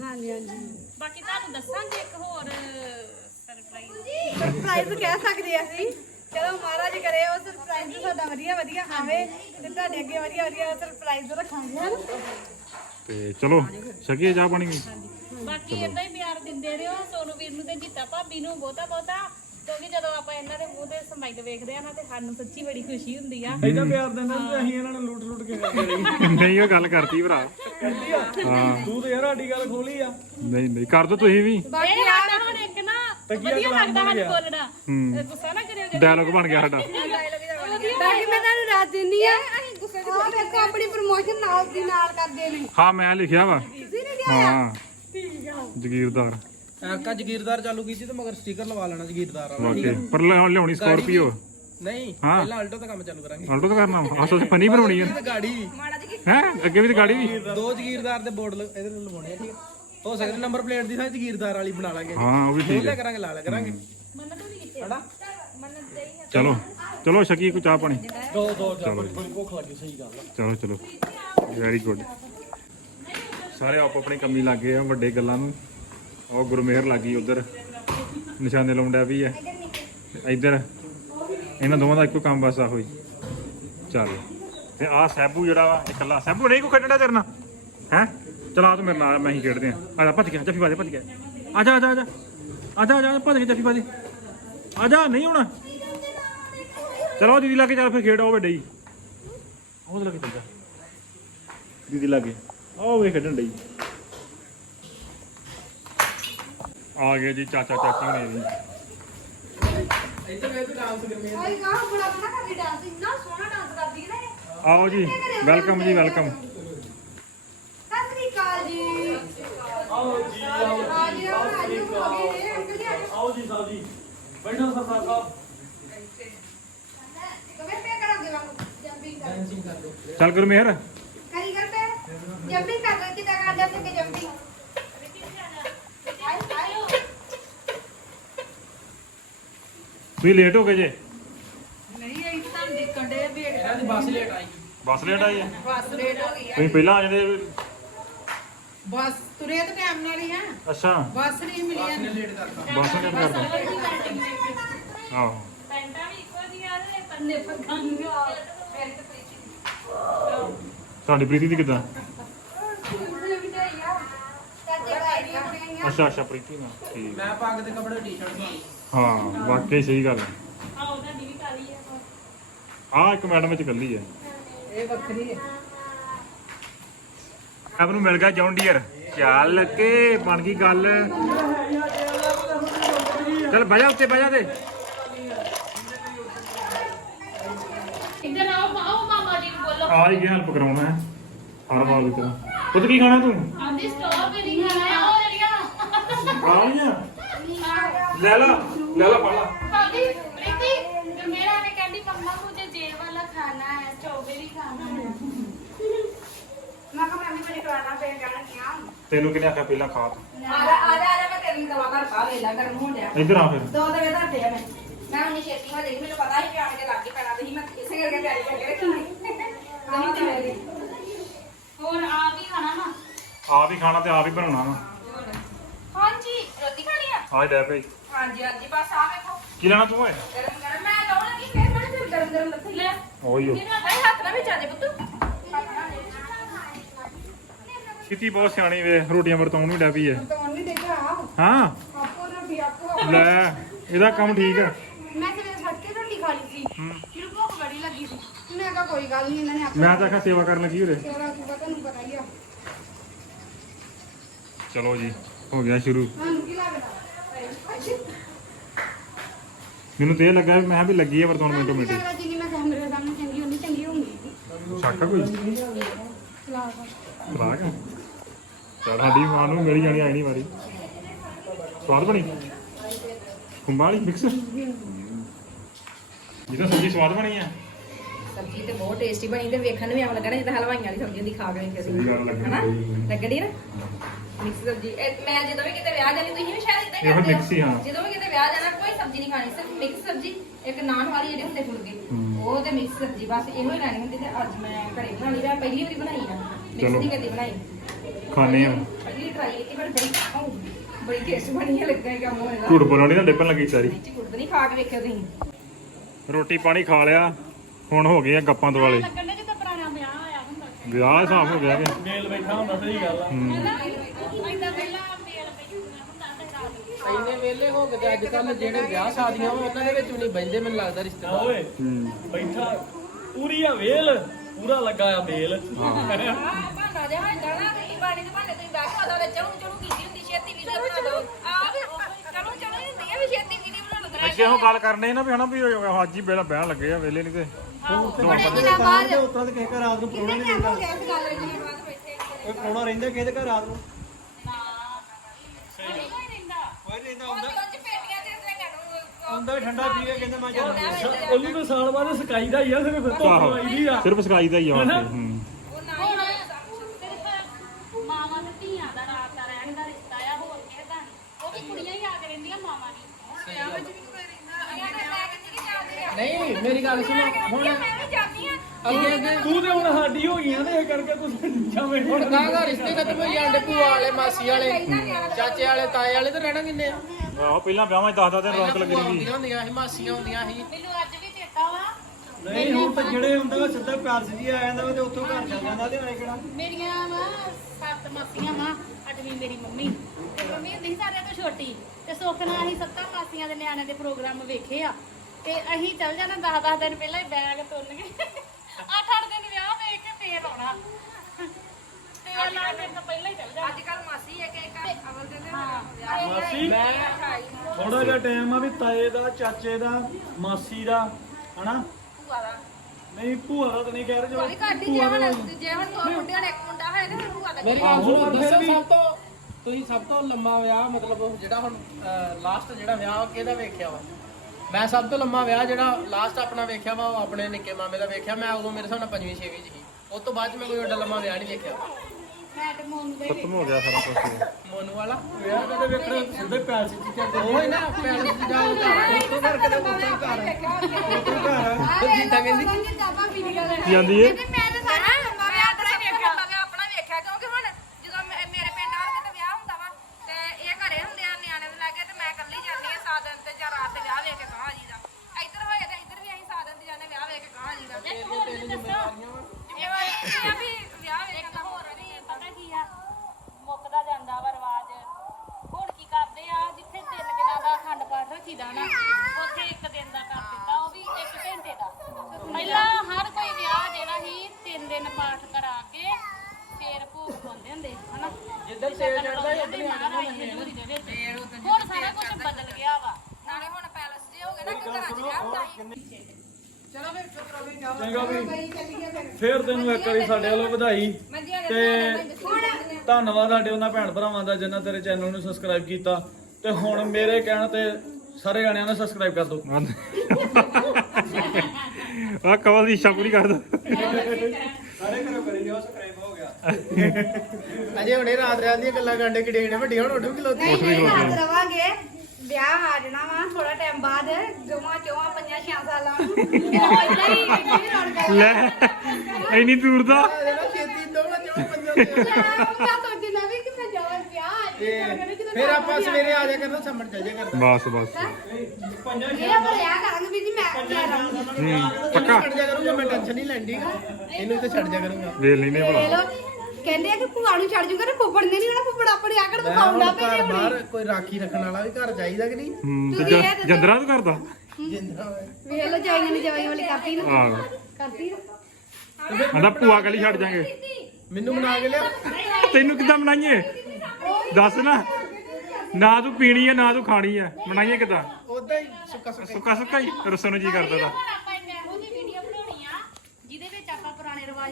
[SPEAKER 3] ਹਾਂਜੀ ਹਾਂਜੀ।
[SPEAKER 5] ਬਾਕੀ ਤੁਹਾਨੂੰ ਦੱਸਾਂਗੇ ਇੱਕ ਹੋਰ
[SPEAKER 3] ਸਰਪ੍ਰਾਈਜ਼ ਕਹਿ ਸਕਦੇ ਆ ਅਸੀਂ। ਚਲੋ ਮਹਾਰਾਜ ਕਰੇ ਉਹ ਸਰਪ੍ਰਾਈਜ਼ ਸਾਡਾ ਵਧੀਆ ਵਧੀਆ ਆਵੇ ਤੇ ਤੁਹਾਡੇ ਅੱਗੇ ਵਧੀਆ ਵਧੀਆ ਸਰਪ੍ਰਾਈਜ਼ ਰੱਖਾਂਗੇ ਹਨ?
[SPEAKER 2] ਤੇ ਚਲੋ ਛਕੀਏ ਚਾਹ ਪਾਣੀ
[SPEAKER 5] ਬਾਕੀ ਏਦਾਂ ਹੀ ਪਿਆਰ ਦਿੰਦੇ ਰਹੋ ਸੋਨੂ ਵੀਰ ਨੂੰ ਤੇ ਜੀਤਾ ਭਾਬੀ ਨੂੰ ਬਹੁਤਾ ਬਹੁਤਾ ਕਿਉਂਕਿ ਜਦੋਂ ਆਪਾਂ ਇਹਨਾਂ ਦੇ ਮੂੰਹ ਤੇ ਸਮਾਈਲ ਵੇਖਦੇ ਆ ਨਾ ਤੇ ਸਾਨੂੰ ਸੱਚੀ ਬੜੀ ਖੁਸ਼ੀ ਹੁੰਦੀ ਆ।
[SPEAKER 6] ਇਹਦਾ ਪਿਆਰ ਦਿੰਦਾ ਤੇ ਅਸੀਂ ਇਹਨਾਂ ਨੂੰ ਲੁੱਟ ਲੁੱਟ ਕੇ ਖਾਂਦੇ
[SPEAKER 2] ਨਹੀਂ ਉਹ ਗੱਲ ਕਰਤੀ ਭਰਾ। ਹਾਂ।
[SPEAKER 6] ਤੂੰ ਤੇ ਯਾਰ ਸਾਡੀ ਗੱਲ ਖੋਲੀ ਆ।
[SPEAKER 2] ਨਹੀਂ ਨਹੀਂ ਕਰ ਦੋ ਤੁਸੀਂ ਵੀ।
[SPEAKER 5] ਇਹ ਸਾਡਾ ਹੁਣ ਇੱਕ ਨਾ ਵਧੀਆ ਲੱਗਦਾ ਸਾਨੂੰ ਬੋਲਣਾ।
[SPEAKER 2] ਹੂੰ।
[SPEAKER 5] ਤੇ ਗੁੱਸਾ ਨਾ ਕਰਿਓ ਜੇ
[SPEAKER 2] ਡਾਇਲੋਗ ਬਣ ਗਿਆ ਸਾਡਾ।
[SPEAKER 3] ਬਾਕੀ ਮੈਂ ਤੁਹਾਨੂੰ ਰਾਤ ਦਿੰਦੀ ਆ ਅਸੀਂ ਗੁੱਸੇ ਦੇ ਦੇਖੋ ਆਪਣੀ ਪ੍ਰਮੋਸ਼ਨ ਨਾਲ ਦੀ ਨਾਲ ਕਰਦੇ ਨੇ।
[SPEAKER 2] ਹਾਂ ਮੈਂ ਲਿਖਿਆ ਵਾ।
[SPEAKER 3] ਤੁਸੀਂ ਨੇ
[SPEAKER 2] ਹਾਂ। ਜਗੀਰਦਾਰ।
[SPEAKER 4] ਐਕਾ ਜਗੀਰਦਾਰ ਚਾਲੂ ਕੀਤੀ ਤੇ ਮਗਰ ਸਟicker ਲਵਾ ਲੈਣਾ ਜਗੀਰਦਾਰ ਵਾਲਾ।
[SPEAKER 2] ਵਾਕੇ ਪਰ ਲਿਆ- ਲਿਆਉਣੀ ਸਕੋਰਪੀਓ
[SPEAKER 4] ਨਹੀਂ
[SPEAKER 2] ਹਾਂ।
[SPEAKER 4] ਪਹਿਲਾਂ ਆਲਟੋ ਦਾ ਕੰਮ ਚਾਲੂ ਕਰਾਂਗੇ।
[SPEAKER 2] ਆਲਟੋ ਤਾਂ ਕਰਨਾ ਆਸੋ ਸੇ ਫਨੀ ਬਣਾਉਣੀ ਹੈ
[SPEAKER 4] ਤੇ ਗਾੜੀ
[SPEAKER 2] ਹੈ? ਅੱਗੇ ਵੀ ਤੇ ਗਾੜੀ ਵੀ।
[SPEAKER 4] ਦੋ ਜਗੀਰਦਾਰ ਦੇ ਬੋਰਡ ਇਹਦੇ ਨਾਲ ਲਵਾਉਣੇ ਆ ਠੀਕ ਆ। ਹੋ ਸਕਦਾ ਨੰਬਰ ਪਲੇਟ ਦੀ ਥਾਂ ਜਗੀਰਦਾਰ ਵਾਲੀ ਬਣਾ ਲਾਂਗੇ।
[SPEAKER 2] ਹਾਂ ਉਹ ਵੀ ਠੀਕ ਹੈ।
[SPEAKER 4] ਕਰਾਂਗੇ ਲਾ ਲਿਆ ਕਰਾਂਗੇ। ਹਣਾ
[SPEAKER 2] ਚਲੋ ਚਲੋ ਛਕੀ ਕੋ ਚਾਹ ਪਾਣੀ?
[SPEAKER 6] ਦੋ ਦੋ ਬੜੀ ਭੁੱਖ ਲੱਗੀ ਸਹੀ ਗੱਲ
[SPEAKER 2] ਚਲੋ ਚਲੋ। ਵੈਰੀ ਗੁੱਡ ਸਾਰੇ ਆਪ ਆਪਣੀ ਕੰਮੀ ਲੱਗੇ ਆ ਵੱਡੇ ਗੱਲਾਂ ਨੂੰ। ਉਹ ਗੁਰਮੇਹਰ ਲੱਗੀ ਉਧਰ। ਨਿਸ਼ਾਨੇ ਲਾਉਂਦਾ ਵੀ ਹੈ ਇੱਧਰ। ਇਹਨਾਂ ਦੋਵਾਂ ਦਾ ਇੱਕੋ ਕੰਮ ਬਸ ਆ ਹੋਈ ਚੱਲ। ਤੇ ਆ ਸੈਬੂ ਜਿਹੜਾ ਵਾ ਇਕੱਲਾ। ਸੈਬੂ ਨਹੀਂ ਕੋ ਖੇਡਣਾ ਤੇਰੇ ਨਾਲ? ਹੈ? ਚਲਾ ਤੂੰ ਮੇਰੇ ਨਾਲ ਮੈਂ ਹੀ ਖੇਡਦੇ ਆ। ਆ ਜਾ ਭੱਜ ਗਿਆ ਜੱਫੀ ਬਾਜੇ ਭੱਜ ਗਿਆ ਆ ਜਾ ਆ ਜਾ ਆ ਜਾ। ਆ ਜਾ ਆ ਜਾ ਭੱਜ ਗਿਆ ਜੱਫੀ ਬਾਜੇ। ਆ ਜਾ ਨਹੀਂ ਹੋਣਾ। ਚਲੋ ਦੀਦੀ ਲਾ ਕੇ ਚੱਲ ਫਿਰ ਖੇਡ ਉਹ ਵੱਡੇ ਹੀ। ਉਹ ਲੱਗੇ ਚੱਲ ਜਾ। ਦੀਦੀ ਲਾਗੇ। ਆਹ ਵੇ ਖੇਡਣ ਡਈ। ਆ ਗਏ ਜੀ ਚਾਚਾ ਚਾਚੀ ਨੇ ਵੀ
[SPEAKER 4] ਇੱਧਰ ਵੇਖ ਡਾਂਸ ਕਰਮੇ
[SPEAKER 3] ਕੋਈ ਗਾ ਬੜਾ ਬਣਾ ਕਰਦੀ ਡਾਂਸ ਇੰਨਾ ਸੋਹਣਾ ਡਾਂਸ ਕਰਦੀ ਹੈ ਨਾ
[SPEAKER 2] ਆਓ ਜੀ ਵੈਲਕਮ ਜੀ ਵੈਲਕਮ
[SPEAKER 3] ਸਤਿ ਸ੍ਰੀ ਅਕਾਲ ਜੀ ਆਓ ਜੀ ਆਓ ਜੀ ਆਓ ਜੀ ਹੋ ਗਏ ਨੇ ਅੰਕਲ ਜੀ ਆ ਜਾਓ
[SPEAKER 6] ਆਓ ਜੀ ਸਾਹਿਬ ਜੀ
[SPEAKER 3] ਜੰਪਿੰਗ ਕਰ
[SPEAKER 4] ਡਾਂਸਿੰਗ ਕਰ ਦੋ
[SPEAKER 2] ਚੱਲ ਗੁਰਮੇਹਰ
[SPEAKER 3] ਕਰੀ ਕਰ ਪੇ। ਜੰਪਿੰਗ ਕਰ ਲੋ ਕਿਦਾਂ ਕਰ ਜਾਂਦੇ ਕਿ ਜੰਪਿੰਗ। ਆਈ ਆਈ
[SPEAKER 2] ਤੁਸੀਂ ਲੇਟ ਹੋ ਗਏ ਜੇ?
[SPEAKER 4] ਇਹਨਾਂ ਦੀ ਬੱਸ ਲੇਟ ਆਈ।
[SPEAKER 2] ਬੱਸ ਲੇਟ ਆਈ ਹੈ?
[SPEAKER 7] ਬੱਸ ਲੇਟ ਹੋ ਗਈ ਆ।
[SPEAKER 2] ਤੁਸੀਂ ਪਹਿਲਾਂ ਆ ਜਾਂਦੇ
[SPEAKER 7] ਬੱਸ ਤੁਰੇ ਤੇ ਟਾਈਮ ਨਾਲ ਹੀ ਆ।
[SPEAKER 2] ਅੱਛਾ।
[SPEAKER 7] ਬੱਸ ਨਹੀਂ ਮਿਲੀ
[SPEAKER 4] ਲੇਟ ਕਰਤਾ।
[SPEAKER 2] ਬੱਸ ਲੇਟ ਕਰਦਾ ਆਹੋ।
[SPEAKER 5] ਪੈਂਟਾਂ ਵੀ ਇੱਕੋ ਜਿਹੀਆਂ ਤੇ ਪੰਨੇ ਪਕਾਂਗਾ
[SPEAKER 2] ਤੁਹਾਡੀ ਪ੍ਰੀਤੀ ਦੀ ਕਿਦਾਂ? ਅੱਛਾ ਅੱਛਾ ਪ੍ਰੀਤੀ ਨਾਲ। ਠੀਕ
[SPEAKER 4] ਮੈਂ ਪੱਗ ਦੇ ਕੱਪੜੇ ਟੀ-ਸ਼ਰਟ ਪਾਈ।
[SPEAKER 2] ਹਾਂ ਵਾਕਈ ਸਹੀ ਗੱਲ ਹੈ
[SPEAKER 5] ਦੀ ਵੀ ਕਾਲੀ ਆ
[SPEAKER 2] ਆ ਇੱਕ ਮੈਡਮ ਵਿੱਚ ਇਕੱਲੀ ਹੈ
[SPEAKER 7] ਇਹ ਵੱਖਰੀ ਹੈ
[SPEAKER 2] ਆਪ ਨੂੰ ਮਿਲ ਗਿਆ ਜੌਨ ਡੀਅਰ ਚੱਲ ਕੇ ਬਣ ਗਈ ਗੱਲ। ਚੱਲ ਬਜਾ ਉੱਤੇ ਬਜਾ ਤੇ
[SPEAKER 5] ਇੱਧਰ ਆਓ ਆਓ ਮਾਮਾ ਜੀ ਨੂੰ ਬੋਲੋ।
[SPEAKER 2] ਆ ਹੀ ਗਿਆ ਹੈਲਪ ਕਰਾਉਣਾ ਹੈ। ਹਰ ਵਾਰ ਦੀ ਤਰ੍ਹਾਂ ਪੁੱਤ ਕੀ ਖਾਣਾ ਤੂੰ?
[SPEAKER 5] ਆਂਦੀ ਸਟ੍ਰਾਬੇਰੀ ਖਾਣਾ ਉਹ ਜਿਹੜੀਆਂ
[SPEAKER 2] ਆ ਗਈਆਂ ਲੈ ਲਾ ਲੈ ਲਾ ਪਾ ਲਾ।
[SPEAKER 5] ਭਾਬੀ ਪ੍ਰੀਤੀ ਮੇਰਾ ਨੇ ਕਹਿੰਦੀ ਮੰਮਾ ਮੁਝੇ ਜੇ ਵਾਲਾ ਖਾਣਾ ਹੈ ਸਟ੍ਰਾਬੇਰੀ ਖਾਣਾ ਹੈ।
[SPEAKER 3] ਮੈਂ ਕਹਾਂ ਮੈਂ ਮੇਰੇ ਕਰਾਣਾ ਪੇ ਜਾਣਾ ਕਿਆ
[SPEAKER 2] ਤੈਨੂੰ ਕਿਹਨੇ ਆਖਿਆ ਪਹਿਲਾਂ ਖਾ ਤੂੰ?
[SPEAKER 1] ਆ ਜਾ ਆ ਜਾ ਆ ਜਾ ਮੈਂ ਤੇਰੀ ਦਵਾ ਕਰ ਪਾ ਲੈ ਲਾ ਗਰਮ ਹੋਣ ਡਿਆ।
[SPEAKER 2] ਇੱਧਰ ਆ ਫਿਰ।
[SPEAKER 1] ਦੋ ਤਵੇ ਧਰਦੇ ਆ ਮੈਂ। ਮੈਂ ਉਹਨੀ ਛੇਤੀ ਹੋ ਜਾਈ ਮੈਨੂੰ ਪਤਾ ਸੀ ਕਿ ਆਣ ਕੇ ਲੱਗ ਪੈਣਾ ਤੇ ਮੈਂ ਇਸੇ ਕਰਕੇ ਤਿਆਰੀ ਕਰਕੇ ਰੱਖੀ ਨਹੀਂ ਤੇ ਮੇਰੀ
[SPEAKER 5] ਹੋਰ ਆਪ ਹੀ ਖਾਣਾ ਨਾ
[SPEAKER 2] ਆਪ ਹੀ ਖਾਣਾ ਤੇ ਆਪ ਹੀ ਬਣਾਉਣਾ ਵਾ।
[SPEAKER 1] ਹਾਂਜੀ ਰੋਟੀ ਖਾਣੀ ਆ?
[SPEAKER 2] ਆ ਲੈ ਭਾਈ।
[SPEAKER 1] ਹਾਂਜੀ ਹਾਂਜੀ ਬਸ ਆ ਵੇਖੋ।
[SPEAKER 2] ਕੀ ਲੈਣਾ ਤੂੰ ਓਏ?
[SPEAKER 1] ਗਰਮ ਗਰਮ। ਮੈਂ ਲਾਉਣ ਲੱਗੀ ਫੇਰ ਮੈਂ ਫਿਰ ਗਰਮ ਗਰਮ ਲੱਥੀ ਲੈ।
[SPEAKER 2] ਓਏ ਓ
[SPEAKER 1] ਭਾਈ ਹੱਥ ਨਾਲ ਵਿੱਚ ਆ ਦੇ ਪੁੱਤ।
[SPEAKER 2] ਕਿਤੀ ਬਹੁਤ ਸਿਆਣੀ ਵੇ ਰੋਟੀਆਂ ਵਰਤਾਉਣ ਨੂੰ ਡੈ ਪਈ ਹੈ
[SPEAKER 3] ਦੇਖਾ
[SPEAKER 2] ਹਾਂ।
[SPEAKER 3] ਆਪੋ ਨਾ ਵੀ ਆਪੋ।
[SPEAKER 2] ਲੈ ਇਹਦਾ ਕੰਮ ਠੀਕ ਹੈ
[SPEAKER 3] ਮੈਂ ਸਵੇਰੇ ਫੜ ਕੇ ਰੋਟੀ ਖਾ ਲਈ ਸੀ। ਮੈਨੂੰ ਭੁੱਖ ਬੜੀ ਲੱਗੀ ਸੀ। ਮੈਂ ਕਿਹਾ ਕੋਈ ਗੱਲ ਨਹੀਂ ਇਹਨਾਂ ਨੇ ਆਪੇ
[SPEAKER 2] ਮੈਂ ਤਾਂ ਆਖਿਆ ਸੇਵਾ ਕਰਨ ਲੱਗੀ ਉਰੇ।
[SPEAKER 3] ਤੇਰਾ ਸੁਬਾ ਤੁਹਾਨੂੰ ਪਤਾ ਹੀ ਆ।
[SPEAKER 2] ਚਲੋ ਜੀ ਹੋ ਗਿਆ ਸ਼ੁਰੂ।
[SPEAKER 3] ਤੁਹਾਨੂੰ ਕੀ ਲੱਗਦਾ?
[SPEAKER 2] ਮੈਨੂੰ ਤੇ ਇਹ ਲੱਗਾ ਵੀ ਮੈਂ ਵੀ ਲੱਗੀ ਹੈ ਵਰਤਾਉਣ ਮਿੰਟੋ ਮਿੰਟ।
[SPEAKER 3] ਜਿੰਨੀ ਮੈਂ ਕੈਮਰੇ ਸਾਹਮਣੇ ਚੰਗੀ ਹੁੰਦੀ ਚੰਗੀ ਹੋਊਗੀ?
[SPEAKER 2] ਸ਼ੱਕ ਆ ਕੋਈ? ਖਰਾਕ ਚਲ ਸਾਡੀ ਮਾਂ ਨੂੰ ਮਿਲ ਜਾਣੀ ਆਈ ਨਹੀਂ ਵਾਰੀ। ਸਵਾਦ ਬਣੀ? ਖੁੰਬਾਂ ਵਾਲੀ ਮਿਕਸ ਜਿਹਦਾ ਸਬਜ਼ੀ ਸਵਾਦ ਬਣੀ ਆ।
[SPEAKER 1] ਸਬਜ਼ੀ ਤੇ ਬਹੁਤ ਟੇਸਟੀ ਬਣੀ ਤੇ ਵੇਖਣ ਨੂੰ ਵੀ ਐਂ ਲੱਗਣਾ ਜਿੱਦਾਂ ਹਲਵਾਈਆਂ ਵਾਲੀ ਸਬਜ਼ੀ ਹੁੰਦੀ ਖਾ ਕੇ
[SPEAKER 2] ਗੱਲ ਲੱਗਣੀ
[SPEAKER 1] ਹਨਾ। ਲੱਗਣੀ ਨਾ? ਮਿਕਸ ਸਬਜ਼ੀ। ਇਹ ਮੈਂ ਜਦੋਂ ਵੀ ਕਿਤੇ ਵਿਆਹ ਜਾਂਦੀ ਤੁਸੀਂ ਵੀ ਸ਼ਾਇਦ ਇਦਾਂ ਹੀ ਕਰਦੇ
[SPEAKER 2] ਹੀ।
[SPEAKER 1] ਜਦੋਂ ਵੀ ਕਿਤੇ ਵਿਆਹ ਜਾਣਾ ਕੋਈ ਸਬਜ਼ੀ ਨਹੀਂ ਖਾਣੀ ਸਿਰਫ ਮਿਕਸ ਸਬਜ਼ੀ ਇੱਕ ਨਾਨ ਵਾਲੀ ਜਿਹੜੇ ਹੁੰਦੇ ਫੁਲਕੇ। ਉਹ ਤੇ ਮਿਕਸ ਸਬਜ਼ੀ ਬਸ ਇਹੋ ਹੀ ਲੈਣੀ ਹੁੰਦੀ ਤੇ ਅੱਜ ਮੈਂ ਘਰੇ ਬਣਾ ਲਈ ਮੈਂ ਪਹਿਲੀ ਵਾਰੀ ਬਣਾਈ ਆ। ਮਿਕਸ। ਨਹੀਂ ਕਦੀ ਬਣਾਈ।
[SPEAKER 2] ਖਾਣੇ ਆ।
[SPEAKER 1] ਪਹਿਲੀ ਟਰਾਈ ਕੀਤੀ ਪਰ ਬੜੀ ਖਾਉ ਬੜੀ ਕੇਸ ਬਣੀ ਹੈ ਲੱਗਾ ਹੀ ਕੰਮ ਹੋਏਗਾ
[SPEAKER 2] ਝੂਠ ਬੋਲਣ ਨਹੀਂ ਨਾ ਡਿੱਪਣ ਲੱਗੀ ਸਾਰੀ
[SPEAKER 1] ਕੁੜਦ ਨਹੀਂ ਖਾ ਕੇ ਵੇਖਿਓ ਤੁਸੀਂ।
[SPEAKER 2] ਰੋਟੀ ਪਾਣੀ ਖਾ ਲਿਆ ਹੁਣ ਹੋ ਗਏ ਆ ਗੱਪਾਂ ਦੁਆਲੇ।
[SPEAKER 5] ਲੱਗਣ ਦੇ ਜਿੱਦਾਂ ਪੁਰਾਣਾ ਵਿਆਹ ਆਇਆ ਹੁੰਦਾ।
[SPEAKER 2] ਵਿਆਹ ਹਿਸਾਬ ਹੋ ਗਿਆ ਕਿ?
[SPEAKER 6] ਮੇਲ ਬੈਠਾ ਹੁੰਦਾ ਸਹੀ ਗੱਲ ਆ।
[SPEAKER 5] ਪਹਿਲਾਂ ਮੇਲ ਬੈਠੂਗਾ ਹੁੰਦਾ ਤੇ ਰਾਤ ਨੂੰ
[SPEAKER 4] ਇੰਨੇ ਵੇਲੇ ਹੋ ਗਏ ਤੇ ਅੱਜ ਕੱਲ ਜਿਹੜੇ ਵਿਆਹ ਸ਼ਾਦੀਆਂ ਵਾ ਉਹਨਾਂ ਦੇ ਵਿੱਚ ਵੀ ਨਹੀਂ ਬੈਂਦੇ ਮੈਨੂੰ ਲੱਗਦਾ
[SPEAKER 6] ਆ
[SPEAKER 4] ਰਿਸ਼ਤੇਦਾਰ
[SPEAKER 6] ਓਏ ਬੈਠਾ ਪੂਰੀ ਆ ਵੇਲ ਪੂਰਾ ਲੱਗਾ ਆ ਮੇਲ।
[SPEAKER 1] ਭਾਂਡਾ ਜਿਹਾ ਹੁੰਦਾ ਨਾ ਤੁਸੀਂ ਪਾਣੀ ਦੇ ਭਾਂਡੇ ਤੁਸੀਂ ਬੈਠ ਕੇ ਉਹਦੇ ਚੜੂ ਚੜੂ ਕੀਤੀ ਹੁੰਦੀ ਛੇਤੀ ਵੀਡੀਓ ਬਣਾ ਲਓ ਆ ਚਲੋ ਚਲੋ ਹੁੰਦੀ ਹੈ ਵੀ ਛੇਤੀ ਵੀਡੀਓ ਬਣਾ ਲਓ
[SPEAKER 2] ਅੱਗੇ ਉਹ ਗੱਲ ਕਰਨੇ ਨਾ ਵੀ ਹਨਾ ਵੀ ਅੱਜ ਹੀ ਵੇਲਾ ਬਹਿਣ ਲੱਗੇ ਆ ਵੇਲੇ ਨਹੀਂ ਤੇ।
[SPEAKER 3] ਬੜੇ ਦਿਨਾਂ ਬਾਅਦ।
[SPEAKER 4] ਉਤਰਾ ਤੇ ਕਿਸੇ ਘਰ ਰਾਤ ਨੂੰ
[SPEAKER 3] ਕਿੰਨੇ ਟਾਈਮ ਹੋ ਗਿਆ ਇਸ ਗੱਲ ਨੂੰ ਬਾਅਦ ਬੈਠੇ
[SPEAKER 4] ਕੋਈ ਪ੍ਰਾਹੁਣਾ ਰਹਿੰਦਾ ਕਿਸੇ ਦੇ ਘਰ ਰਾਤ ਨੂੰ? ਆਉਂਦਾ ਠੰਡਾ ਪੀ ਕੇ ਕਹਿੰਦਾ ਮੈਂ ਚੱਲ।
[SPEAKER 6] ਉਹਨੂੰ ਤਾਂ ਸਾਲ ਬਾਅਦ ਸਕਾਈ ਦਾ ਹੀ ਆ ਸਿਰਫ ਧੁੱਪ ਆਈਦੀ ਆ।
[SPEAKER 2] ਸਿਰਫ ਸਕਾਈ ਦਾ ਹੀ ਆ ਹੂੰ
[SPEAKER 5] ਹੁਣ ਸਿਰਫ ਮਾਵਾਂ ਤੇ ਧੀਆਂ ਦਾ ਰਾਤ ਦਾ ਰਹਿਣ ਦਾ ਰਿਸ਼ਤਾ ਆ ਹੋਰ ਕਿਸੇ ਦਾ ਨਹੀਂ ਉਹ ਵੀ ਕੁੜੀਆਂ ਹੀ ਆ ਕੇ ਰਹਿੰਦੀਆਂ ਮਾਵਾਂ ਨਹੀਂ ਹੁਣ ਵਿਆਹ ਵਿੱਚ ਵੀ ਕੋਈ
[SPEAKER 4] ਨਹੀਂ ਮੇਰੀ ਗੱਲ ਸੁਣੋ ਹੁਣ ਅੱਗੇ ਅੱਗੇ।
[SPEAKER 6] ਤੂੰ ਤੇ ਹੁਣ ਸਾਡੀ ਹੋ ਗਈਆਂ ਨੇ ਇਹ ਕਰਕੇ ਤੂੰ ਜਾਵੇਂ
[SPEAKER 4] ਹੁਣ ਗਾਂ ਗਾਂ ਰਿਸ਼ਤੇ ਖਤਮ ਹੋਈ ਜਾਂਦੇ ਭੂਆ ਵਾਲੇ ਮਾਸੀ ਵਾਲੇ ਚਾਚੇ ਵਾਲੇ ਤਾਏ ਵਾਲੇ ਤੇ ਰਹਿਣਾ ਕਿੰਨੇ ਆ?
[SPEAKER 2] ਆਹੋ ਪਹਿਲਾਂ ਵਿਆਹਾਂ 'ਚ 10 ਦਿਨ ਰੌਣਕ ਲੱਗੀ ਰਹਿੰਦੀ
[SPEAKER 4] ਹੁੰਦੀਆਂ ਹੁੰਦੀਆਂ ਸੀ ਮਾਸੀਆਂ ਹੁੰਦੀਆਂ ਸੀ।
[SPEAKER 5] ਮੈਨੂੰ ਅੱਜ ਵੀ ਚੇਤਾ ਵਾ।
[SPEAKER 6] ਨਹੀਂ ਹੁਣ ਤਾਂ ਜਿਹੜੇ ਹੁੰਦਾ ਸਿੱਧਾ ਪਿਆਰ ਜੀ ਆ ਜਾਂਦਾ ਤੇ ਉੱਥੋਂ ਘਰ ਚੱਲ ਜਾਂਦਾ ਤੇ ਐ ਕਿਹੜਾ।
[SPEAKER 5] ਮੇਰੀਆਂ ਵਾ ਸੱਤ ਮਾਸੀਆਂ ਵਾ ਅੱਠਵੀਂ ਮੇਰੀ ਮੰਮੀ। ਤੇ ਮੰਮੀ ਹੁੰਦੀ ਸੀ ਸਾਰਿਆਂ ਤੋਂ ਛੋਟੀ। ਤੇ ਸੁੱਖ ਨਾਲ ਅਸੀਂ ਸੱਤਾਂ ਮਾਸੀਆਂ ਦੇ ਨਿਆਣੇ ਦੇ ਪ੍ਰੋਗਰਾਮ ਵੇਖੇ ਆ। ਤੇ ਅਸੀਂ ਚੱਲ ਜਾਣਾ 10-10 ਦਿਨ ਪਹਿਲਾਂ ਹੀ ਬੈਗ ਤੁੰਨ ਕੇ 8-8 ਦਿਨ ਵਿਆਹ ਵੇਖ ਕੇ ਫੇਰ ਆਉਣਾ। ਤੇ ਉਹ ਲਾ ਦਿਨ ਤੋਂ ਪਹਿਲਾਂ ਹੀ ਚੱਲ ਜਾਣਾ।
[SPEAKER 1] ਅੱਜ ਕੱਲ ਮਾਸੀ ਹੈ। ਕਿ ਇੱਕ ਅਵਲ ਦੇ।
[SPEAKER 6] ਮਾਸੀ ਥੋੜਾ ਜਿਹਾ ਟਾਈਮ ਆ ਵੀ ਤਾਏ ਦਾ ਚਾਚੇ ਦਾ ਮਾਸੀ ਦਾ ਹਨਾ?
[SPEAKER 1] ਭੂਆ ਦਾ।
[SPEAKER 6] ਨਹੀਂ ਭੂਆ ਦਾ ਤਾਂ ਨਹੀਂ ਕਹਿ ਰਹੇ ਜੋ
[SPEAKER 1] ਘੱਟ ਹੀ ਜੇ ਹੁਣ ਜੇ ਹੁਣ ਦੋ ਮੁੰਡਿਆਂ ਨੇ ਇੱਕ ਮੁੰਡਾ ਹੋਇਆ ਤੇ ਭੂਆ ਦਾ।
[SPEAKER 4] ਮੇਰੀ ਗੱਲ ਸੁਣੋ ਦੱਸੋ ਸਭ ਤੋਂ ਤੁਸੀਂ ਸਭ ਤੋਂ ਲੰਮਾ ਵਿਆਹ ਮਤਲਬ ਜਿਹੜਾ ਹੁਣ ਲਾਸਟ ਜਿਹੜਾ ਵਿਆਹ ਕਿਹਦਾ ਵੇਖਿਆ ਵਾ? ਮੈਂ ਸਭ ਤੋਂ ਲੰਮਾ ਵਿਆਹ ਜਿਹੜਾ ਲਾਸਟ ਆਪਣਾ ਵੇਖਿਆ ਵਾ ਉਹ ਆਪਣੇ ਨਿੱਕੇ ਮਾਮੇ ਦਾ ਵੇਖਿਆ। ਮੈਂ ਉਦੋਂ ਮੇਰੇ ਨਾਲ ਪੰਜਵੀਂ ਛੇਵੀਂ ਚ ਸੀ। ਉਸ ਤੋਂ ਬਾਅਦ 'ਚ ਮੈਂ ਕੋਈ ਏਡਾ ਲੰਮਾ ਵਿਆਹ ਨਹੀਂ ਵੇਖਿਆ।
[SPEAKER 5] ਮੈਂ ਤੇ ਮੋਨੂ ਦੇ
[SPEAKER 2] ਖਤਮ ਹੋ ਗਿਆ ਸਾਰਾ ਕੁਝ
[SPEAKER 4] ਮੋਨੂ ਵਾਲਾ?
[SPEAKER 6] ਵਿਆਹ ਕਦੇ ਵੇਖਣਾ ਸਿੱਧੇ ਪਿਆਰ ਸੀ ਚੀਜ਼ਾਂ
[SPEAKER 4] ਉਹ ਹੀ। ਨਾ ਪੈਲਸ ਚ ਜਾਓ ਘਰ ਉੱਤੋਂ ਘਰ ਕਿਤੇ ਉੱਤੋਂ ਘਰ ਉੱਤੋਂ ਜੀਤਾ ਕਹਿੰਦੀ
[SPEAKER 2] ਕੀ ਆਂਦੀ ਏ
[SPEAKER 1] ਮੈਂ ਤਾਂ ਸਾਰਾ ਲੰਮਾ ਵਿਆਹ ਤਾਂ ਸਭ ਤੋਂ ਲੰਮਾ ਵਿਆਹ ਆਪਣਾ ਵੇਖਿਆ ਕਿਉਂਕਿ ਹੁਣ ਜਦੋਂ ਮੇ- ਮੇਰੇ ਪਿੰਡ ਵਾਲੇ ਕਿਤੇ ਵਿਆਹ ਹੁੰਦਾ ਵਾ ਤੇ ਇਹ ਘਰੇ ਹੁੰਦੇ ਆ ਨਿਆਣੇ ਦੇ ਲਾਗੇ ਤੇ ਮੈਂ ਇਕੱਲੀ ਜਾਂਦੀ ਆ ਸਾਤ ਦਿਨ ਤੇ ਜਾਂ ਰਾਤ ਤੇ ਵਿਆਹ ਵੇਖ ਕੇ ਕਹਾਂ ਜੀ ਦਾ ਇੱਧਰ ਹੋਏ ਤੇ ਇੱਧਰ ਵੀ ਅਸੀਂ ਸਾਤ ਦਿਨ ਤੇ ਜਾਂਦੇ ਵਿਆਹ ਵੇਖ ਕੇ ਕਹਾਂ ਜੀ ਦਾ
[SPEAKER 5] ਇੱਕ ਹੋਰ ਵੀ ਦੱਸੋ
[SPEAKER 1] ਇਹ ਆ ਵੀ ਵਿਆਹ ਵੇਖ
[SPEAKER 5] ਇੱਕ ਹੋਰ ਵੀ ਪਤਾ ਕੀ ਆ ਮੁੱਕਦਾ ਜਾਂਦਾ ਵਾ ਰਿਵਾਜ ਹੁਣ ਕੀ ਕਰਦੇ ਆ ਜਿੱਥੇ ਤਿੰਨ ਦਿਨਾਂ ਦਾ ਅਖੰਡ ਪਾਠ ਰੱਖੀਦਾ ਨਾ ਉੱਥੇ ਇੱਕ ਦਿਨ ਦਾ ਕਰ ਦਿੱਤਾ ਉਹ ਵੀ 1 ਘੰਟੇ ਦਾ ਪਹਿਲਾਂ ਹਰ ਕੋਈ ਵਿਆਹ ਜਿਹੜਾ ਸੀ ਤਿੰਨ ਦਿਨ ਪਾਠ ਕਰਾ ਕੇ ਫੇਰ ਭੋਗ ਪਾਉਂਦੇ ਹੁੰਦੇ ਹਨਾ
[SPEAKER 4] ਜਿੱਦਣ ਤੇਲ ਚੜਦਾ
[SPEAKER 5] ਜਾਂਦੇ ਮਹਾਰਾਜ ਦੀ ਹਜ਼ੂਰੀ ਦੇ ਵਿੱਚ ਹੁਣ ਸਾਰਾ ਕੁਝ ਬਦਲ ਗਿਆ ਵਾ
[SPEAKER 1] ਨਾਲੇ ਹੁਣ ਪੈਲਸ ਜੇ ਹੋ ਗਏ ਨਾ ਕਿ ਘਰਾਂ 'ਚ ਵਿਆਹ ਹੁੰਦਾ ਸੀ
[SPEAKER 6] ਚੰਗਾ ਵੀ ਫੇਰ ਤੈਨੂੰ ਇੱਕ ਵਾਰੀ ਸਾਡੇ ਵੱਲੋਂ ਵਧਾਈ ਤੇ ਧੰਨਵਾਦ ਸਾਡੇ ਉਹਨਾਂ ਭੈਣ ਭਰਾਵਾਂ ਦਾ ਜਿਨ੍ਹਾਂ ਤੇਰੇ ਚੈਨਲ ਨੂੰ ਸਬਸਕ੍ਰਾਈਬ ਕੀਤਾ ਤੇ ਹੁਣ ਮੇਰੇ ਕਹਿਣ ਤੇ ਸਾਰੇ ਜਣਿਆਂ ਨੇ ਸਬਸਕ੍ਰਾਈਬ ਕਰ ਦਿਓ
[SPEAKER 2] ਆ ਕਵਲ ਦੀ ਇੱਛਾ ਪੂਰੀ ਕਰ ਦੋ।
[SPEAKER 6] ਸਾਰੇ ਘਰੋਂ ਕਰੀ ਜਾਓ ਸਬਸਕ੍ਰਾਈਬ ਹੋ ਗਿਆ।
[SPEAKER 4] ਅਜੇ ਹੁਣੇ ਰਾਤ ਰਿਆਂ ਦੀਆਂ ਗੱਲਾਂ ਗਾਂਡੇ ਕਿਡੇ ਨੇ ਵੱਡੀਆਂ ਹੁਣ ਉੱਠੂ ਕਿਲੋ
[SPEAKER 3] ਨਹੀਂ ਨਹੀਂ ਰਾਤ ਰਵਾਂਗੇ। ਵਿਆਹ ਆ ਜਾਣਾ ਵਾ ਥੋੜਾ ਟਾਈਮ ਬਾਅਦ ਜਮਾ ਚੋਆ ਪੰਜਾਂ ਛੇ ਸਾਲਾਂ ਨੂੰ। ਉਹ ਇਦਾਂ ਹੀ ਇੱਦਾਂ ਹੀ ਰੌਣਕਾਂ
[SPEAKER 2] ਲੈ ਇੰਨੀ ਦੂਰ ਦਾ?
[SPEAKER 4] ਜਿਹੜਾ ਛੇਤੀ ਦੋ ਨਾ ਚੋ ਪੰਜਾਂ ਤੇ
[SPEAKER 3] ਮੈਂ ਵੀ ਜਾਵਾਂ ਵਿਆਹ ਆ
[SPEAKER 4] ਤੇ ਫਿਰ ਆਪਾਂ ਸਵੇਰੇ ਆ ਜਾ ਕਰਨਾ ਸੰਮਣ ਚੱਲ ਜਾ ਕਰਨਾ।
[SPEAKER 2] ਬਸ ਬਸ।
[SPEAKER 3] ਇਹ ਆਪਾਂ ਵਿਆਹ ਕਰਾਂਗੇ ਵੀ ਜੀ ਮੈਂ ਵਿਆਹ ਕਰਾਂਗੀ
[SPEAKER 2] ਹੂੰ ਪੱਕਾ?
[SPEAKER 4] ਛੱਡ ਜਾ ਕਰੂੰਗਾ ਮੈਂ ਟੈਨਸ਼ਨ ਨਹੀਂ ਲੈਂਦੀ ਇਹਨੂੰ ਤੇ ਛੱਡ ਜਾ ਕਰੂੰਗਾ।
[SPEAKER 2] ਵੇਲ ਨਹੀਂ ਨੇ
[SPEAKER 3] ਵੇਖ
[SPEAKER 2] ਭਲਾ
[SPEAKER 3] ਲਓ। ਕਹਿੰਦੇ ਆ ਕਿ ਭੂਆ ਨੂੰ ਛੱਡ ਜੂਗਾ ਤੇ ਫੁੱਫੜ ਨੇ ਨਹੀਂ ਹੋਣਾ ਫੁੱਫੜ ਆਪਣੇ ਆਕੜ ਪਿਆ
[SPEAKER 4] ਘਰ
[SPEAKER 3] ਹੁਣੇ
[SPEAKER 4] ਬਾਹਰ ਕੋਈ ਰਾਖੀ ਰੱਖਣ ਵਾਲਾ ਵੀ ਘਰ ਚਾਹੀਦਾ ਕਿ ਨਹੀਂ?
[SPEAKER 2] ਹੂੰ ਤੇ
[SPEAKER 3] ਤੁਸੀਂ ਇਹ
[SPEAKER 2] ਜ-
[SPEAKER 3] ਦੱਸੋ।
[SPEAKER 2] ਜੰਦਰਾ ਤੂੰ ਕਰਦਾ
[SPEAKER 4] ਜਿੰਦਾ ਹੋਵੇ
[SPEAKER 3] ਵੇਖ ਲਓ ਜਾਈਆਂ ਨੇ ਜਵਾਈਆਂ ਵਾਲੀ ਕਰਤੀ ਨਾ
[SPEAKER 2] ਆਹੋ।
[SPEAKER 3] ਕਰਤੀ ਨਾ
[SPEAKER 2] ਕਹਿੰਦਾ ਭੂਆ ਗਲੀ ਛੱਡ ਜਾਾਂਗੇ।
[SPEAKER 4] ਮੈਨੂੰ ਬਣਾ ਕੇ ਲਿਆ।
[SPEAKER 2] ਤੈਨੂੰ ਕਿੱਦਾਂ ਬਣਾਈਏ ਦੱਸ ਨਾ। ਨਾ ਤੂੰ ਪੀਣੀ ਹੈ ਨਾ ਤੂੰ ਖਾਣੀ ਹੈ ਬਣਾਈਏ ਕਿੱਦਾਂ?
[SPEAKER 4] ਉਦਾਂ ਹੀ ਸੁੱਕਾ ਸੁੱਕਾ
[SPEAKER 2] ਸੁੱਕਾ ਸੁੱਕਾ ਹੀ। ਰਸੋਂ ਨੂੰ ਜੀ ਕਰਦਾ ਦਾ
[SPEAKER 5] ਹੁਣ ਆਪਾਂ ਇੱਕ ਇਹੋ ਜਿਹੀ ਵੀਡੀਓ ਬਣਾਉਣੀ ਆ ਜਿਹਦੇ ਵਿੱਚ ਆਪਾਂ